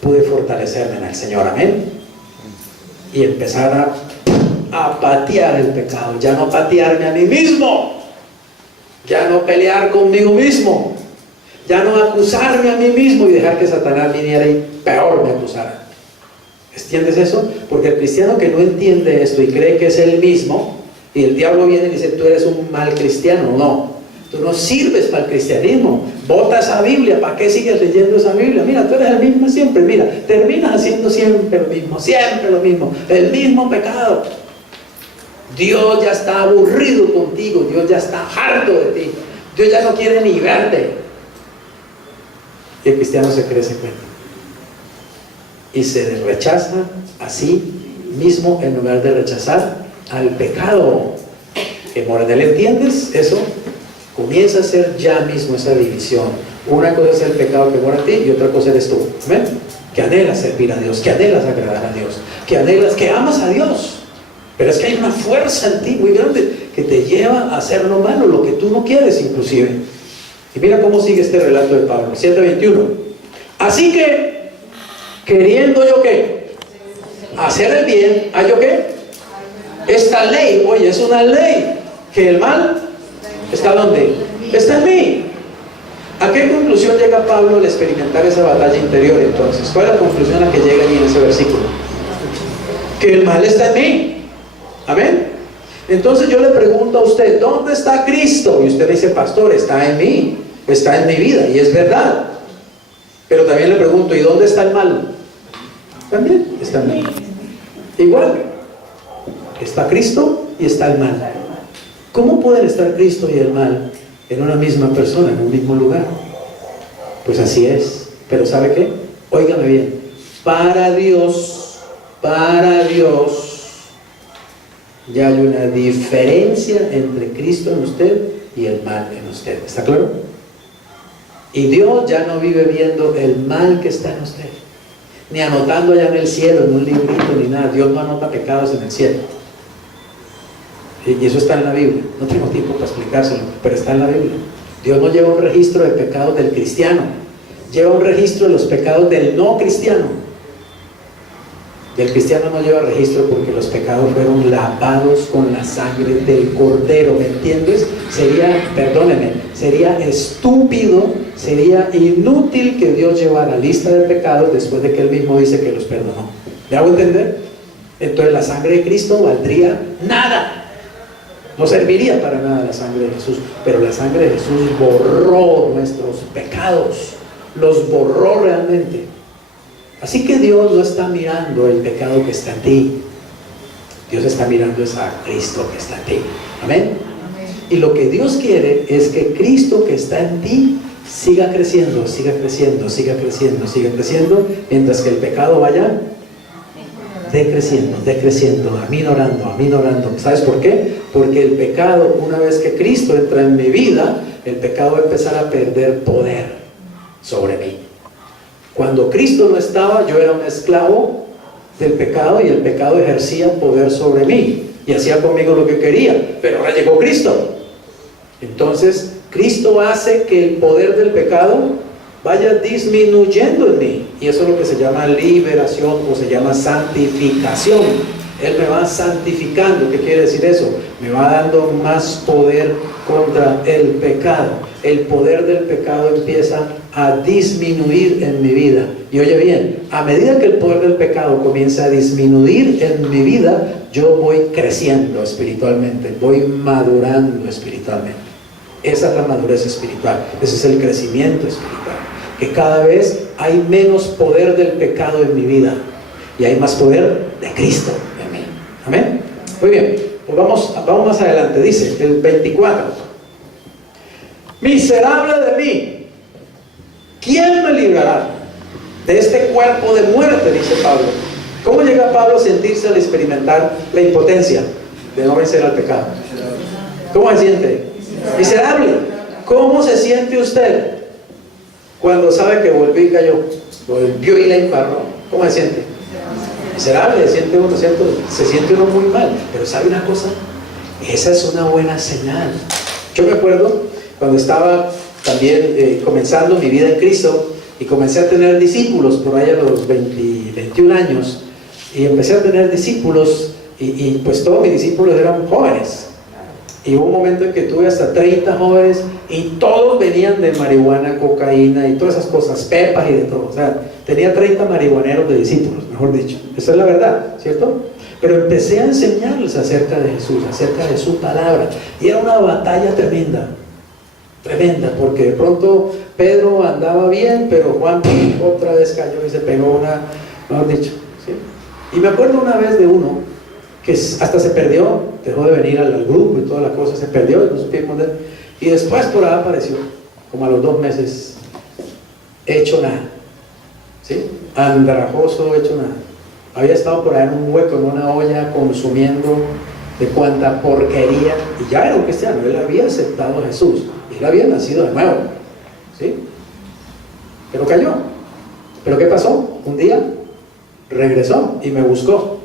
pude fortalecerme en el Señor, amén, y empezar a patear el pecado, ya no patearme a mí mismo, ya no pelear conmigo mismo, ya no acusarme a mí mismo y dejar que Satanás viniera y peor me acusara. ¿Entiendes eso? Porque el cristiano que no entiende esto y cree que es él mismo, y el diablo viene y dice, tú eres un mal cristiano. No, tú no sirves para el cristianismo. Bota esa Biblia, ¿para qué sigues leyendo esa Biblia? Mira, tú eres el mismo siempre. Mira, terminas haciendo siempre lo mismo, el mismo pecado. Dios ya está aburrido contigo, Dios ya está harto de ti, Dios ya no quiere ni verte. Y el cristiano se cree ese cuento y se rechaza a sí mismo en lugar de rechazar al pecado que mora en él. ¿Entiendes eso? Comienza a ser ya mismo esa división. Una cosa es el pecado que mora en ti y otra cosa eres tú. ¿Amén? Que anhelas servir a Dios, que anhelas agradar a Dios, que anhelas, que amas a Dios. Pero es que hay una fuerza en ti muy grande que te lleva a hacer lo malo, lo que tú no quieres inclusive. Y mira cómo sigue este relato de Pablo, 7:21. Así que, queriendo yo ¿qué? Hacer el bien, ¿hay yo qué? Esta ley, oye, es una ley, que el mal está ¿dónde? Está en mí. ¿A qué conclusión llega Pablo al experimentar esa batalla interior entonces? ¿Cuál es la conclusión a la que llega ahí en ese versículo? Que el mal está en mí. Amén. Entonces yo le pregunto a usted, ¿dónde está Cristo? Y usted dice, pastor, está en mí, está en mi vida, y es verdad. Pero también le pregunto, ¿y dónde está el mal? También está en mí. Igual, está Cristo y está el mal. ¿Cómo pueden estar Cristo y el mal en una misma persona, en un mismo lugar? Pues así es. Pero ¿sabe qué? Óigame bien. Para Dios, ya hay una diferencia entre Cristo en usted y el mal en usted. ¿Está claro? Y Dios ya no vive viendo el mal que está en usted, ni anotando allá en el cielo, en un librito, ni nada. Dios no anota pecados en el cielo. Y eso está en la Biblia. No tengo tiempo para explicárselo, pero está en la Biblia. Dios no lleva un registro de pecados del cristiano, lleva un registro de los pecados del no cristiano. Del cristiano no lleva registro porque los pecados fueron lavados con la sangre del Cordero, ¿me entiendes? Sería estúpido, sería inútil que Dios llevara lista de pecados después de que Él mismo dice que los perdonó. ¿Me hago entender? Entonces la sangre de Cristo valdría nada. No serviría para nada la sangre de Jesús, pero la sangre de Jesús borró nuestros pecados, los borró realmente. Así que Dios no está mirando el pecado que está en ti, Dios está mirando a Cristo que está en ti. Amén. Amén. Y lo que Dios quiere es que Cristo que está en ti siga creciendo, siga creciendo, siga creciendo, siga creciendo, mientras que el pecado vaya decreciendo, aminorando. ¿Sabes por qué? Porque el pecado, una vez que Cristo entra en mi vida, el pecado va a empezar a perder poder sobre mí. Cuando Cristo no estaba, yo era un esclavo del pecado y el pecado ejercía poder sobre mí y hacía conmigo lo que quería, pero ahora llegó Cristo. Entonces Cristo hace que el poder del pecado vaya disminuyendo en mí, y eso es lo que se llama liberación o se llama santificación. Él me va santificando. ¿Qué quiere decir eso? Me va dando más poder contra el pecado. El poder del pecado empieza a disminuir en mi vida. Y oye bien, a medida que el poder del pecado comienza a disminuir en mi vida, yo voy creciendo espiritualmente, voy madurando espiritualmente. Esa es la madurez espiritual, ese es el crecimiento espiritual, que cada vez hay menos poder del pecado en mi vida y hay más poder de Cristo en mí. Amén. Muy bien, pues vamos más adelante. Dice el 24: miserable de mí, ¿quién me librará de este cuerpo de muerte? Dice Pablo. ¿Cómo llega Pablo a sentirse al experimentar la impotencia de no vencer al pecado? ¿Cómo se siente? Miserable. ¿Cómo se siente usted cuando sabe que volvió y cayó? Volvió y la embarró. ¿Cómo se siente? Miserable. Se siente uno muy mal. Pero ¿sabe una cosa? Esa es una buena señal. Yo me acuerdo cuando estaba también comenzando mi vida en Cristo y comencé a tener discípulos por ahí a los 21 años, y empecé a tener discípulos y pues todos mis discípulos eran jóvenes, y hubo un momento en que tuve hasta 30 jóvenes y todos venían de marihuana, cocaína y todas esas cosas, pepas y de todo. O sea, tenía 30 marihuaneros de discípulos, mejor dicho. Esa es la verdad, ¿cierto? Pero empecé a enseñarles acerca de Jesús, acerca de su palabra, y era una batalla tremenda, porque de pronto Pedro andaba bien, pero Juan otra vez cayó y se pegó una, mejor dicho, ¿sí? Y me acuerdo una vez de uno que hasta se perdió, dejó de venir al grupo y toda la cosa, se perdió, no supimos de él, y después por ahí apareció, como a los 2 meses, hecho nada, ¿sí? Andrajoso, hecho nada. Había estado por ahí en un hueco, en una olla, consumiendo de cuanta porquería, y ya era un cristiano, él había aceptado a Jesús, él había nacido de nuevo, ¿sí? Pero cayó. ¿Pero qué pasó? Un día regresó y me buscó.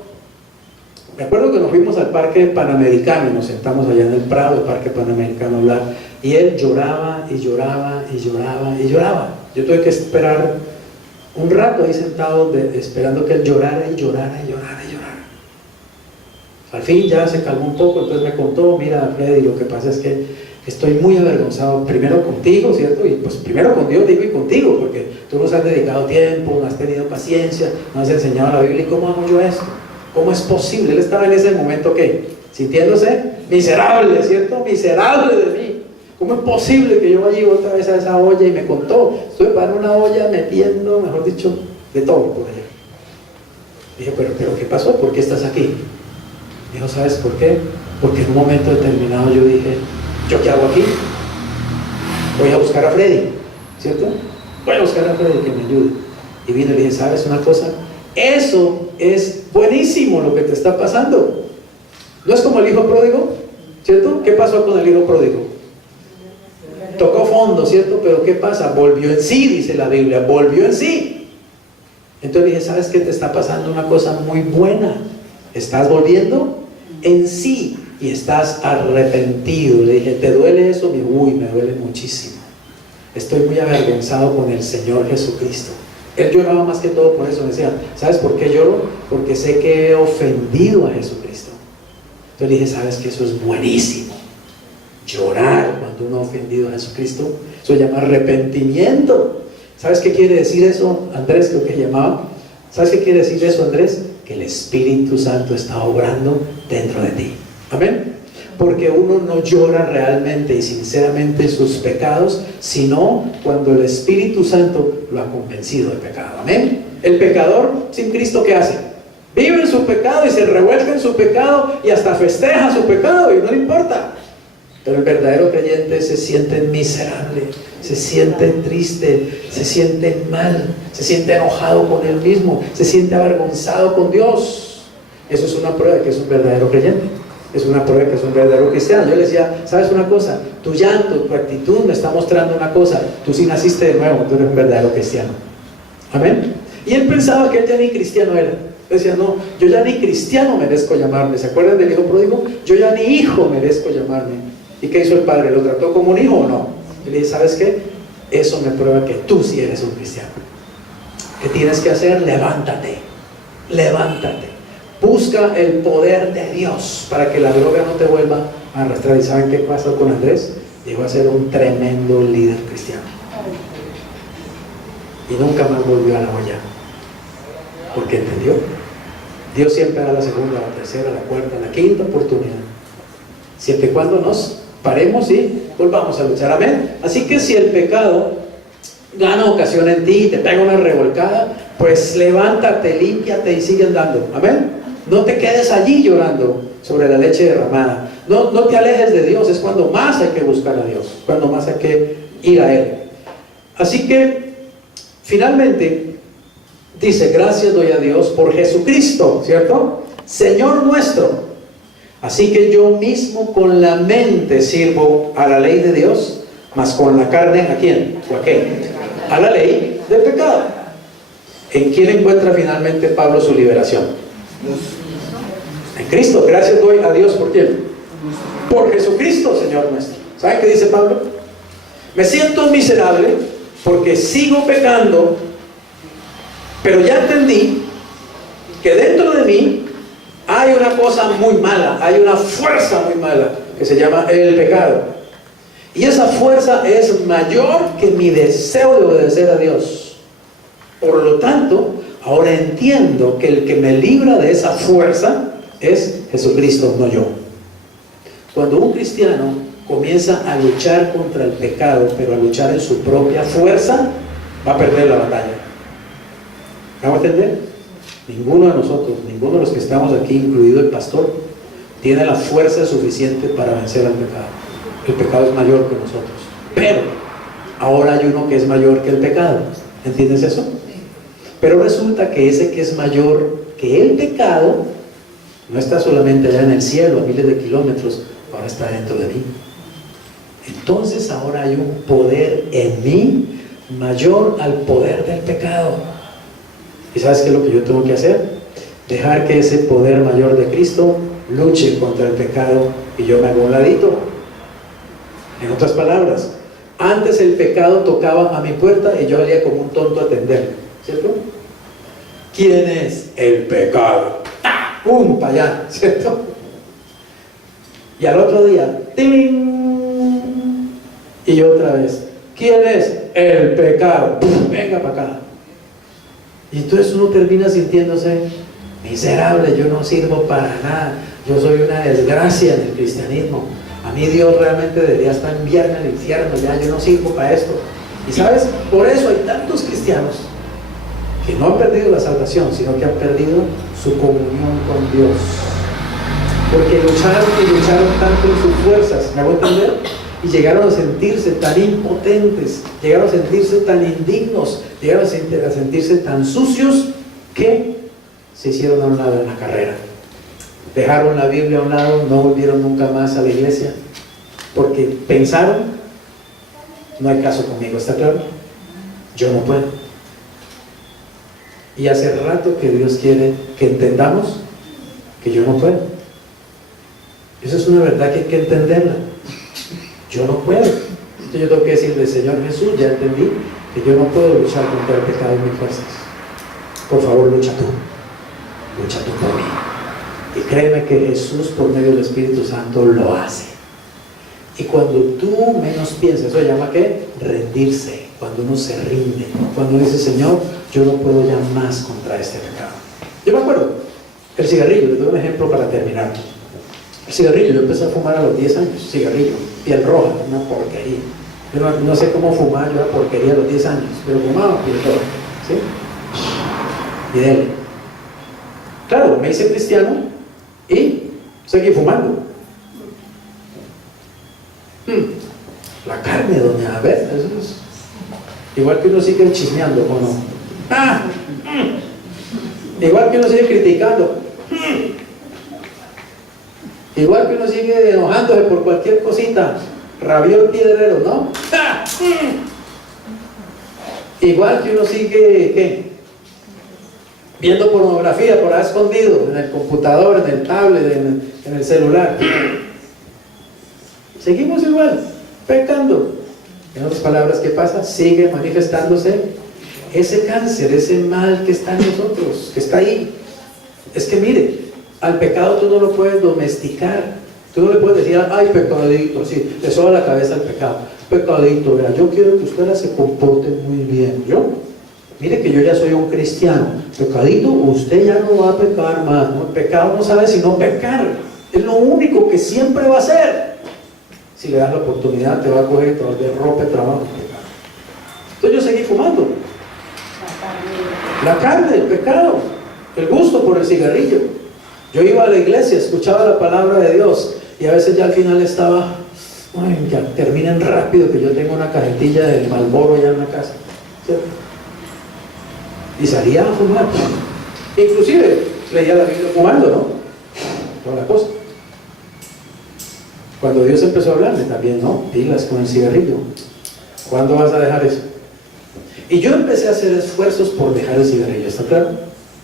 Me acuerdo que nos fuimos al Parque Panamericano y nos sentamos allá en el Prado del Parque Panamericano a hablar, y él lloraba y lloraba y lloraba y lloraba. Yo tuve que esperar un rato ahí sentado esperando que él llorara y llorara y llorara y llorara. Al fin ya se calmó un poco, entonces me contó, mira Freddy, lo que pasa es que estoy muy avergonzado, primero contigo, ¿cierto? Y pues primero con Dios digo y contigo, porque tú nos has dedicado tiempo, nos has tenido paciencia, nos has enseñado la Biblia. ¿Y cómo hago yo esto? ¿Cómo es posible? Él estaba en ese momento, ¿qué? Sintiéndose miserable, ¿cierto? Miserable de mí. ¿Cómo es posible que yo vaya otra vez a esa olla? Y me contó, estuve para una olla metiendo, mejor dicho, de todo por allá. Dije, pero ¿qué pasó? ¿Por qué estás aquí? Dijo, ¿sabes por qué? Porque en un momento determinado yo dije, ¿yo qué hago aquí? Voy a buscar a Freddy, ¿cierto? Voy a buscar a Freddy que me ayude. Y vino y le dije, ¿sabes una cosa? Eso es buenísimo lo que te está pasando. ¿No es como el hijo pródigo? ¿Cierto? ¿Qué pasó con el hijo pródigo? Tocó fondo, ¿cierto? Pero ¿qué pasa? Volvió en sí, dice la Biblia, volvió en sí. Entonces dije, ¿sabes qué? Te está pasando una cosa muy buena. Estás volviendo en sí y estás arrepentido. Le dije, ¿te duele eso? Me dijo, uy, me duele muchísimo. Estoy muy avergonzado con el Señor Jesucristo. Él lloraba más que todo por eso. Me decía, ¿sabes por qué lloro? Porque sé que he ofendido a Jesucristo. Entonces le dije, ¿sabes qué? Eso es buenísimo. Llorar cuando uno ha ofendido a Jesucristo, eso se llama arrepentimiento. ¿Sabes qué quiere decir eso, Andrés? Lo que llamaba. ¿Sabes qué quiere decir eso, Andrés? Que el Espíritu Santo está obrando dentro de ti. Amén. Porque uno no llora realmente y sinceramente sus pecados, sino cuando el Espíritu Santo lo ha convencido de pecado. Amén. El pecador sin Cristo, ¿qué hace? Vive en su pecado y se revuelca en su pecado y hasta festeja su pecado y no le importa. Pero el verdadero creyente se siente miserable, se siente triste, se siente mal, se siente enojado con él mismo, se siente avergonzado con Dios. Eso es una prueba de que es un verdadero creyente. Es una prueba de que es un verdadero cristiano. Yo le decía, ¿sabes una cosa? Tu llanto, tu actitud me está mostrando una cosa. Tú sí naciste de nuevo, tú eres un verdadero cristiano. Amén. Y él pensaba que él ya ni cristiano era. Decía, no, yo ya ni cristiano merezco llamarme. ¿Se acuerdan del hijo pródigo? Yo ya ni hijo merezco llamarme. ¿Y qué hizo el padre? ¿Lo trató como un hijo o no? Y le dije, ¿sabes qué? Eso me prueba que tú sí eres un cristiano. ¿Qué tienes que hacer? Levántate, levántate. Busca el poder de Dios para que la droga no te vuelva a arrastrar. ¿Y saben qué pasó con Andrés? Llegó a ser un tremendo líder cristiano. Y nunca más volvió a la olla. Porque entendió. Dios siempre da la segunda, la tercera, la cuarta, la quinta oportunidad. Siempre y cuando nos paremos y volvamos a luchar. Amén. Así que si el pecado gana ocasión en ti y te pega una revolcada, pues levántate, límpiate y sigue andando. Amén. No te quedes allí llorando sobre la leche derramada. No te alejes de Dios. Es cuando más hay que buscar a Dios, cuando más hay que ir a Él. Así que finalmente dice, gracias doy a Dios por Jesucristo, ¿cierto? Señor nuestro. Así que yo mismo con la mente sirvo a la ley de Dios, mas con la carne, ¿a quién? ¿O a qué? A la ley del pecado. ¿En quién encuentra finalmente Pablo su liberación? En Cristo. Gracias doy a Dios, ¿por quién? Por Jesucristo, Señor nuestro. ¿Saben qué dice Pablo? Me siento miserable porque sigo pecando, pero ya entendí que dentro de mí hay una cosa muy mala, hay una fuerza muy mala que se llama el pecado. Y esa fuerza es mayor que mi deseo de obedecer a Dios. Por lo tanto, ahora entiendo que el que me libra de esa fuerza es Jesucristo, no yo. Cuando un cristiano comienza a luchar contra el pecado, pero a luchar en su propia fuerza, va a perder la batalla. ¿Vamos a entender? Ninguno de nosotros, ninguno de los que estamos aquí, incluido el pastor, tiene la fuerza suficiente para vencer al pecado. El pecado es mayor que nosotros. Pero ahora hay uno que es mayor que el pecado. ¿Entiendes eso? Pero resulta que ese que es mayor que el pecado no está solamente allá en el cielo, a miles de kilómetros, ahora está dentro de mí. Entonces ahora hay un poder en mí mayor al poder del pecado. ¿Y sabes qué es lo que yo tengo que hacer? Dejar que ese poder mayor de Cristo luche contra el pecado y yo me hago un ladito. En otras palabras, antes el pecado tocaba a mi puerta y yo salía como un tonto a atenderlo, ¿cierto? ¿Quién es el pecado? ¡Pum! Para allá, ¿cierto? Y al otro día, ¡ting! Y otra vez, ¿quién es? El pecado. Venga para acá. Y entonces uno termina sintiéndose miserable, yo no sirvo para nada, yo soy una desgracia en el cristianismo. A mí Dios realmente debería estar enviarme al infierno, ya yo no sirvo para esto. Y sabes, por eso hay tantos cristianos que no han perdido la salvación, sino que han perdido su comunión con Dios. Porque lucharon y lucharon tanto en sus fuerzas, ¿me hago entender? Y llegaron a sentirse tan impotentes, llegaron a sentirse tan indignos, llegaron a sentirse tan sucios que se hicieron a un lado en la carrera. Dejaron la Biblia a un lado, no volvieron nunca más a la iglesia, porque pensaron, no hay caso conmigo, ¿está claro? Yo no puedo. Y hace rato que Dios quiere que entendamos que yo no puedo. Esa es una verdad que hay que entenderla. Yo no puedo. Entonces yo tengo que decirle, Señor Jesús, ya entendí que yo no puedo luchar contra el pecado en mis fuerzas. Por favor, lucha tú por mí. Y créeme que Jesús, por medio del Espíritu Santo, lo hace. Y cuando tú menos piensas, eso se llama ¿qué? Rendirse. Cuando uno se rinde, cuando uno dice, Señor, yo no puedo ya más contra este pecado. Yo me acuerdo, el cigarrillo, les doy un ejemplo para terminar. El cigarrillo, yo empecé a fumar a los 10 años, cigarrillo, piel roja, una porquería. Yo no sé cómo fumar yo la porquería a los 10 años, pero fumaba piel roja, ¿sí? Y dele. Claro, me hice cristiano y seguí fumando. La carne, doña, a ver, eso es igual que uno sigue chismeando, ¿o no? Igual que uno sigue criticando, igual que uno sigue enojándose por cualquier cosita, rabió el piedrero, ¿no? Igual que uno sigue, ¿qué? Viendo pornografía por ahí escondido, en el computador, en el tablet, en el celular. Seguimos igual, pecando. En otras palabras, ¿qué pasa? Sigue manifestándose ese cáncer, ese mal que está en nosotros, que está ahí. Es que mire, al pecado tú no lo puedes domesticar. Tú no le puedes decir, ay, pecadito, sí, le soba la cabeza al pecado. Pecadito, vea, yo quiero que usted se comporte muy bien. Mire que yo ya soy un cristiano. Pecadito, usted ya no va a pecar más. ¿No? El pecado no sabe sino pecar. Es lo único que siempre va a hacer. Si le das la oportunidad, te va a coger y te va a dar ropa de trabajo. Entonces yo seguí fumando. La carne, el pecado, el gusto por el cigarrillo. Yo iba a la iglesia, escuchaba la palabra de Dios y a veces ya al final estaba, ay, ya terminen rápido que yo tengo una cajetilla de Marlboro ya en la casa, ¿cierto? Y salía a fumar. Inclusive leía la Biblia fumando, ¿no? Toda la cosa. Cuando Dios empezó a hablarme también, ¿no? Pilas con el cigarrillo. ¿Cuándo vas a dejar eso? Y yo empecé a hacer esfuerzos por dejar el cigarrillo, ¿está claro?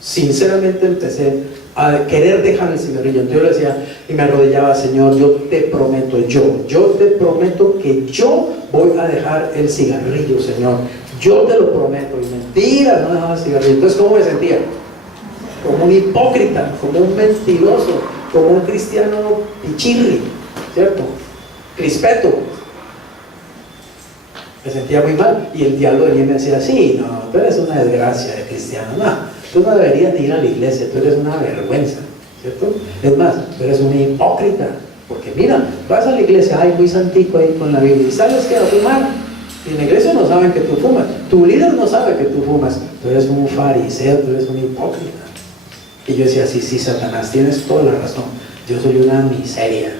Sinceramente empecé a querer dejar el cigarrillo. Entonces yo le decía y me arrodillaba, Señor, yo te prometo que yo voy a dejar el cigarrillo, Señor. Yo te lo prometo. Y mentira, no dejaba el cigarrillo. Entonces, ¿cómo me sentía? Como un hipócrita, como un mentiroso, como un cristiano pichirri, ¿cierto? Crispeto. Me sentía muy mal. Y el diablo de mí me decía, sí, no, tú eres una desgracia de cristiano. No, tú no deberías ni ir a la iglesia, tú eres una vergüenza, ¿cierto? Es más, tú eres un hipócrita. Porque mira, vas a la iglesia, ay, muy santico ahí con la Biblia, y sales que a fumar. Y en la iglesia no saben que tú fumas. Tu líder no sabe que tú fumas. Tú eres un fariseo, tú eres un hipócrita. Y yo decía, sí, Satanás, tienes toda la razón. Yo soy una miseria.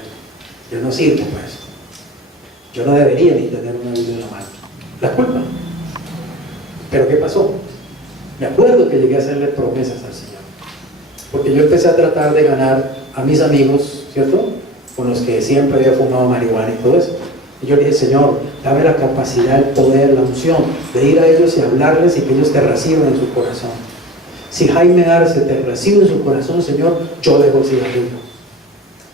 Yo no sirvo para eso. Yo no debería ni tener una Biblia en la mano. La culpa. Pero ¿qué pasó? Me acuerdo que llegué a hacerle promesas al Señor. Porque yo empecé a tratar de ganar a mis amigos, ¿cierto? Con los que siempre había fumado marihuana y todo eso. Y yo le dije, Señor, dame la capacidad, el poder, la unción de ir a ellos y hablarles y que ellos te reciban en su corazón. Si Jaime Arce te recibe en su corazón, Señor, yo dejo el cigarrillo.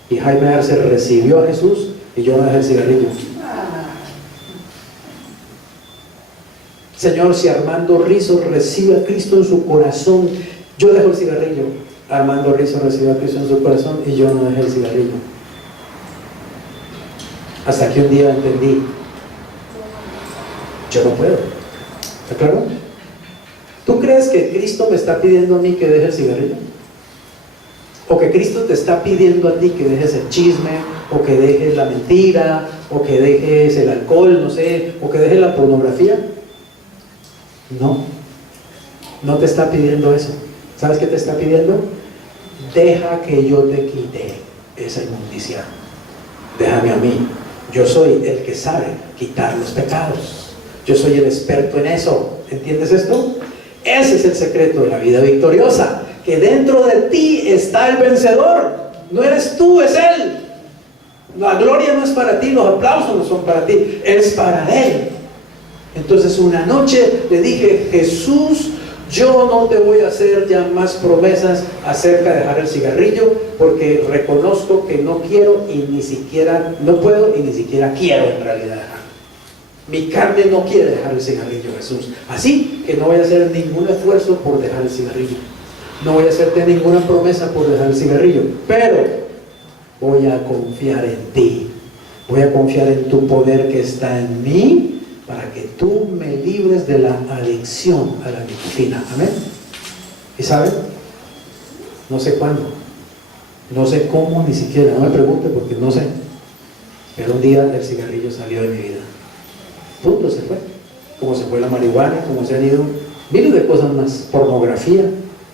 Y Jaime Arce recibió a Jesús y yo no dejé el cigarrillo. Señor, si Armando Rizo recibe a Cristo en su corazón, yo dejo el cigarrillo. Armando Rizo recibió a Cristo en su corazón y yo no dejé el cigarrillo. Hasta que un día entendí, yo no puedo. ¿Está claro? ¿Tú crees que Cristo me está pidiendo a mí que deje el cigarrillo? ¿O que Cristo te está pidiendo a ti que dejes el chisme, o que dejes la mentira, o que dejes el alcohol, no sé, o que dejes la pornografía? No, no te está pidiendo eso. ¿Sabes qué te está pidiendo? Deja que yo te quite esa inmundicia. Déjame a mí. Yo soy el que sabe quitar los pecados. Yo soy el experto en eso. ¿Entiendes esto? Ese es el secreto de la vida victoriosa, que dentro de ti está el vencedor. No eres tú, es Él. La gloria no es para ti, los aplausos no son para ti, es para Él. Entonces una noche le dije, Jesús, yo no te voy a hacer ya más promesas acerca de dejar el cigarrillo, porque reconozco que no quiero y ni siquiera, no puedo y ni siquiera quiero en realidad dejar. Mi carne no quiere dejar el cigarrillo, Jesús. Así que no voy a hacer ningún esfuerzo por dejar el cigarrillo. No voy a hacerte ninguna promesa por dejar el cigarrillo, pero voy a confiar en ti. Voy a confiar en tu poder que está en mí, para que tú me libres de la adicción a la nicotina. Amén. ¿Y saben? No sé cuándo, no sé cómo, ni siquiera, no me pregunte porque no sé, pero un día el cigarrillo salió de mi vida. Punto, se fue. Como se fue la marihuana, como se han ido miles de cosas más. Pornografía.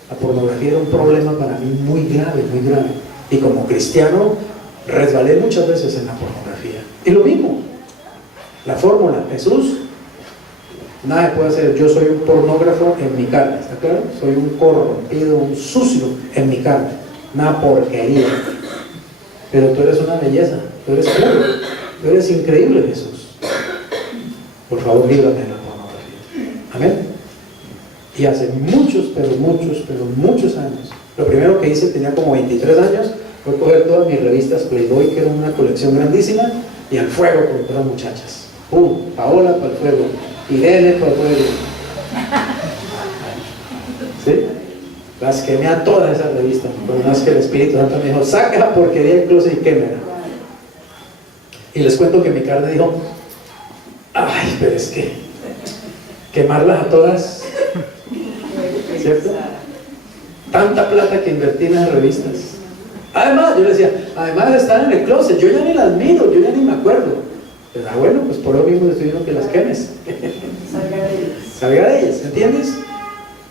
La pornografía era un problema para mí muy grave, muy grave. Y como cristiano resbalé muchas veces en la pornografía. Y lo mismo, la fórmula, Jesús, nada me puede hacer. Yo soy un pornógrafo en mi carne, ¿está claro? Soy un corrompido, un sucio en mi carne, una porquería. Pero tú eres una belleza, tú eres puro, tú eres increíble, Jesús. Por favor, líbrame de la pornografía. Amén. Y hace muchos, pero muchos años, lo primero que hice, tenía como 23 años, fue coger todas mis revistas Playboy, que era una colección grandísima, y al fuego con todas las muchachas. ¡Pum! Paola para el fuego, Irene para el fuego. ¿Sí? Las quemé a todas esas revistas, pero no es que el Espíritu Santo me dijo, saca la porquería del closet y quémela. Y les cuento que mi carne dijo, ay, pero es que quemarlas a todas, ¿cierto? Tanta plata que invertí en las revistas. Además, yo le decía, además están en el closet, yo ya ni las miro, yo ya ni me acuerdo. Pero bueno, pues por lo mismo estoy viendo que las quemes. Salga de ellas, ¿entiendes?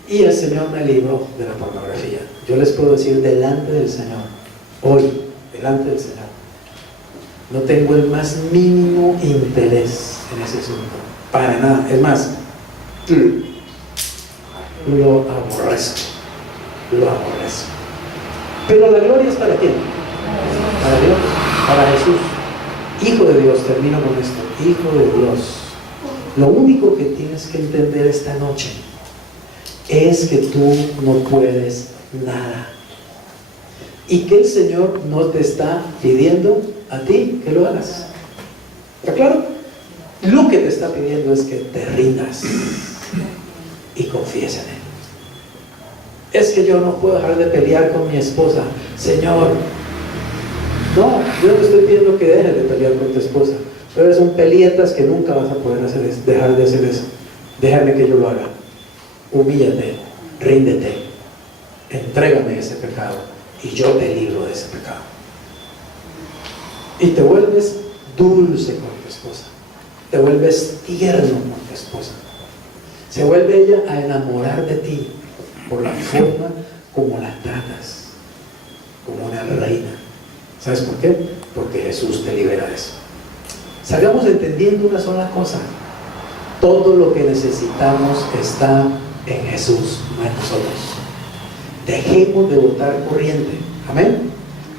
Y el Señor me libró de la pornografía. Yo les puedo decir delante del Señor, hoy, delante del Señor, no tengo el más mínimo interés en ese asunto, para nada. Es más, lo aborrezco, pero la gloria es para quién? Para Dios, para Jesús, Hijo de Dios. Termino con esto, Hijo de Dios. Lo único que tienes que entender esta noche es que tú no puedes nada, y que el Señor no te está pidiendo a ti que lo hagas. ¿Está claro? Lo que te está pidiendo es que te rindas y confíes en Él. Es que yo no puedo dejar de pelear con mi esposa. Señor, no, yo no te estoy pidiendo que dejes de pelear con tu esposa, pero son pelietas que nunca vas a poder hacer eso, dejar de hacer eso. Déjame que yo lo haga. Humíllate, ríndete, entrégame ese pecado y yo te libro de ese pecado. Y te vuelves dulce con tu esposa, te vuelves tierno con tu esposa, se vuelve ella a enamorar de ti por la forma como la tratas, como una reina. ¿Sabes por qué? Porque Jesús te libera de eso. Salgamos entendiendo una sola cosa: todo lo que necesitamos está en Jesús, no en nosotros. Dejemos de botar corriente, amén.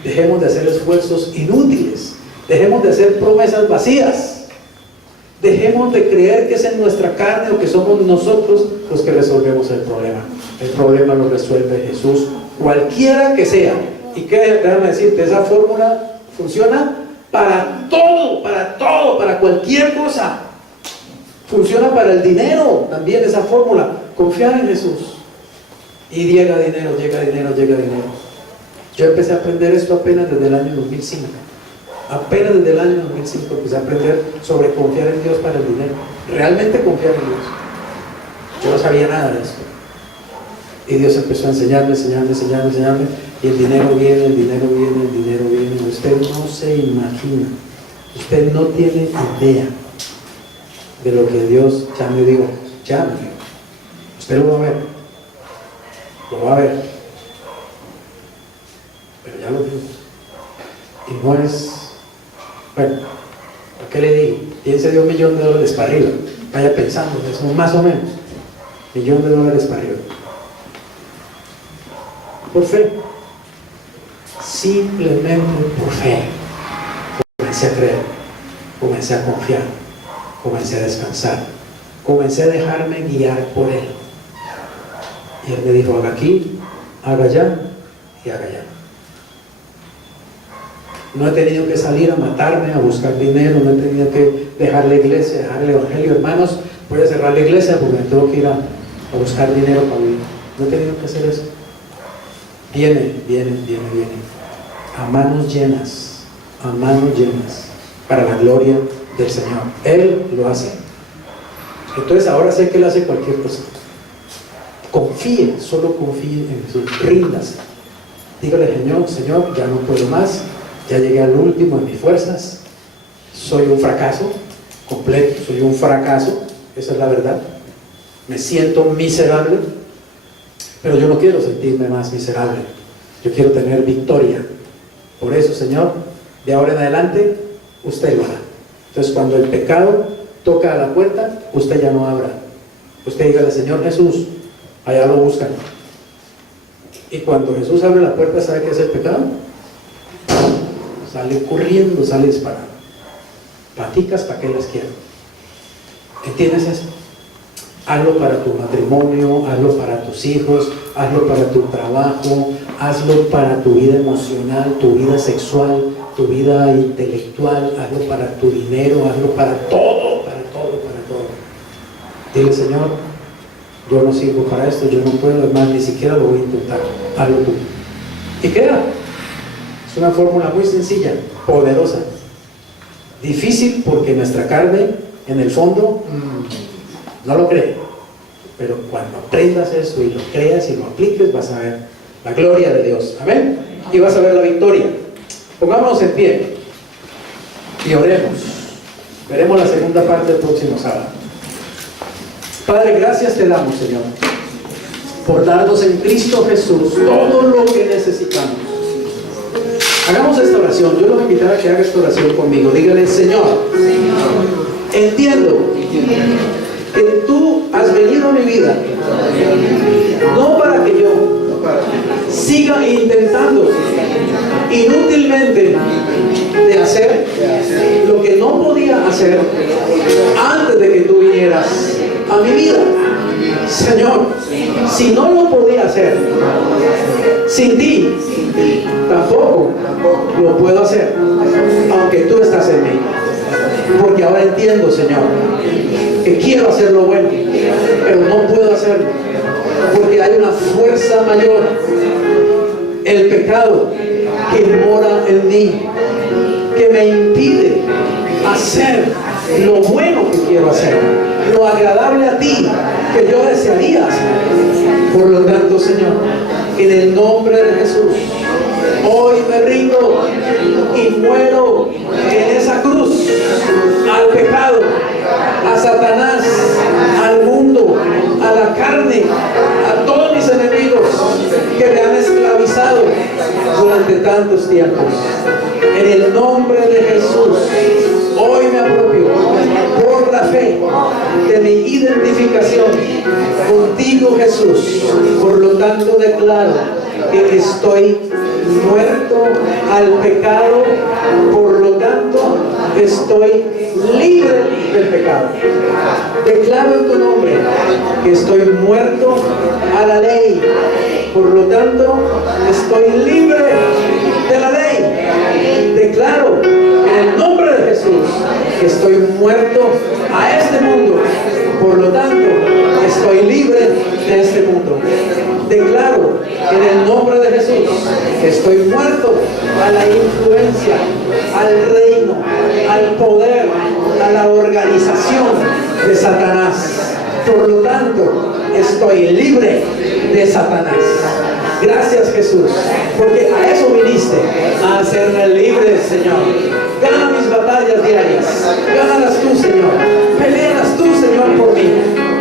Dejemos de hacer esfuerzos inútiles, dejemos de hacer promesas vacías, dejemos de creer que es en nuestra carne o que somos nosotros los que resolvemos el problema. El problema lo resuelve Jesús, cualquiera que sea. Y que déjame decirte, esa fórmula funciona para todo, para cualquier cosa. Funciona para el dinero también esa fórmula. Confiar en Jesús y llega dinero. Yo empecé a aprender esto apenas desde el año 2005. Apenas desde el año 2005 empecé a aprender sobre confiar en Dios para el dinero. Realmente confiar en Dios. Yo no sabía nada de eso. Y Dios empezó a enseñarme. Y el dinero viene. Usted no se imagina. Usted no tiene idea de lo que Dios ya me dijo. Usted lo va a ver. Pero ya lo dijo. Y no es... Bueno, ¿por qué le digo? Piense de $1.000.000 para arriba. Vaya pensando, eso más o menos. $1.000.000 para arriba. Por fe. Simplemente por fe. Comencé a creer. Comencé a confiar. Comencé a descansar. Comencé a dejarme guiar por Él. Y Él me dijo, haga aquí, haga allá y haga allá. No he tenido que salir a matarme, a buscar dinero, no he tenido que dejar la iglesia, dejar el evangelio. Hermanos, voy a cerrar la iglesia porque me tengo que ir a buscar dinero para vivir. No he tenido que hacer eso. Viene. A manos llenas, para la gloria del Señor. Él lo hace. Entonces ahora sé que Él hace cualquier cosa. Confíe, solo confíe en Jesús. Ríndase. Dígale, Señor, ya no puedo más. Ya llegué al último de mis fuerzas. Soy un fracaso completo. Soy un fracaso. Esa es la verdad. Me siento miserable. Pero yo no quiero sentirme más miserable. Yo quiero tener victoria. Por eso, Señor, de ahora en adelante, usted lo hará. Entonces, cuando el pecado toca a la puerta, usted ya no abra. Usted dígale, Señor Jesús, allá lo buscan. Y cuando Jesús abre la puerta, ¿sabe qué es el pecado? Sale corriendo, sale disparando. Platicas, ¿para qué las quiero? ¿Entiendes eso? Hazlo para tu matrimonio, hazlo para tus hijos, hazlo para tu trabajo, hazlo para tu vida emocional, tu vida sexual, tu vida intelectual, hazlo para tu dinero, hazlo para todo. Dile, Señor, yo no sirvo para esto, yo no puedo, además ni siquiera lo voy a intentar, hazlo tú. Y queda. Es una fórmula muy sencilla, poderosa. Difícil porque nuestra carne, en el fondo, no lo cree. Pero cuando aprendas eso y lo creas y lo apliques, vas a ver la gloria de Dios. Amén. Y vas a ver la victoria. Pongámonos en pie y oremos. Veremos la segunda parte el próximo sábado. Padre, gracias te damos, Señor, por darnos en Cristo Jesús todo lo que necesitamos. Hagamos esta oración. Yo lo voy a invitar a que haga esta oración conmigo. Dígale, Señor, entiendo que tú has venido a mi vida no para que yo siga intentando inútilmente de hacer lo que no podía hacer antes de que tú vinieras a mi vida. Señor, si no lo podía hacer sin ti, tampoco lo puedo hacer, aunque tú estás en mí. Porque ahora entiendo, Señor, que quiero hacer lo bueno, pero no puedo hacerlo, porque hay una fuerza mayor, el pecado, que mora en mí, que me impide hacer lo bueno que quiero hacer, lo agradable a ti que yo desearía hacer. Por lo tanto, Señor, en el nombre de Jesús, hoy me rindo y muero en esa cruz al pecado, a Satanás, al mundo, a la carne, a todos mis enemigos que me han esclavizado durante tantos tiempos. En el nombre de Jesús, hoy me apropio por la fe de mi identificación contigo, Jesús. Por lo tanto, declaro que estoy muerto al pecado, por lo tanto estoy libre del pecado. Declaro en tu nombre que estoy muerto a la ley, por lo tanto estoy libre de la ley. Declaro en el nombre de Jesús que estoy muerto a este mundo, por lo tanto estoy libre de este mundo. Declaro en el nombre de Jesús que estoy muerto a la influencia, al reino, al poder, a la organización de Satanás. Por lo tanto, estoy libre de Satanás. Gracias, Jesús, porque a eso viniste, a hacerme libre, Señor. Gana mis batallas diarias, gánalas tú, Señor. Peleas tú, Señor, por mí.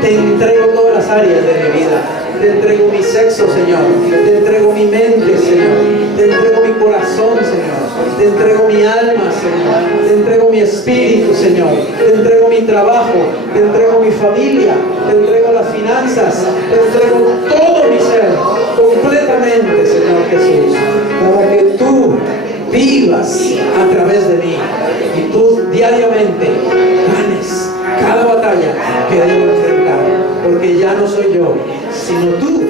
Te entrego todas las áreas de mi vida. Te entrego mi sexo, Señor. Te entrego mi mente, Señor. Te entrego mi corazón, Señor. Te entrego mi alma, Señor. Te entrego mi espíritu, Señor. Te entrego mi trabajo. Te entrego mi familia. Te entrego las finanzas. Te entrego todo mi ser, completamente, Señor Jesús, para que tú vivas a través de mí y tú diariamente ganes cada batalla que debo enfrentar, porque ya no soy yo, sino tú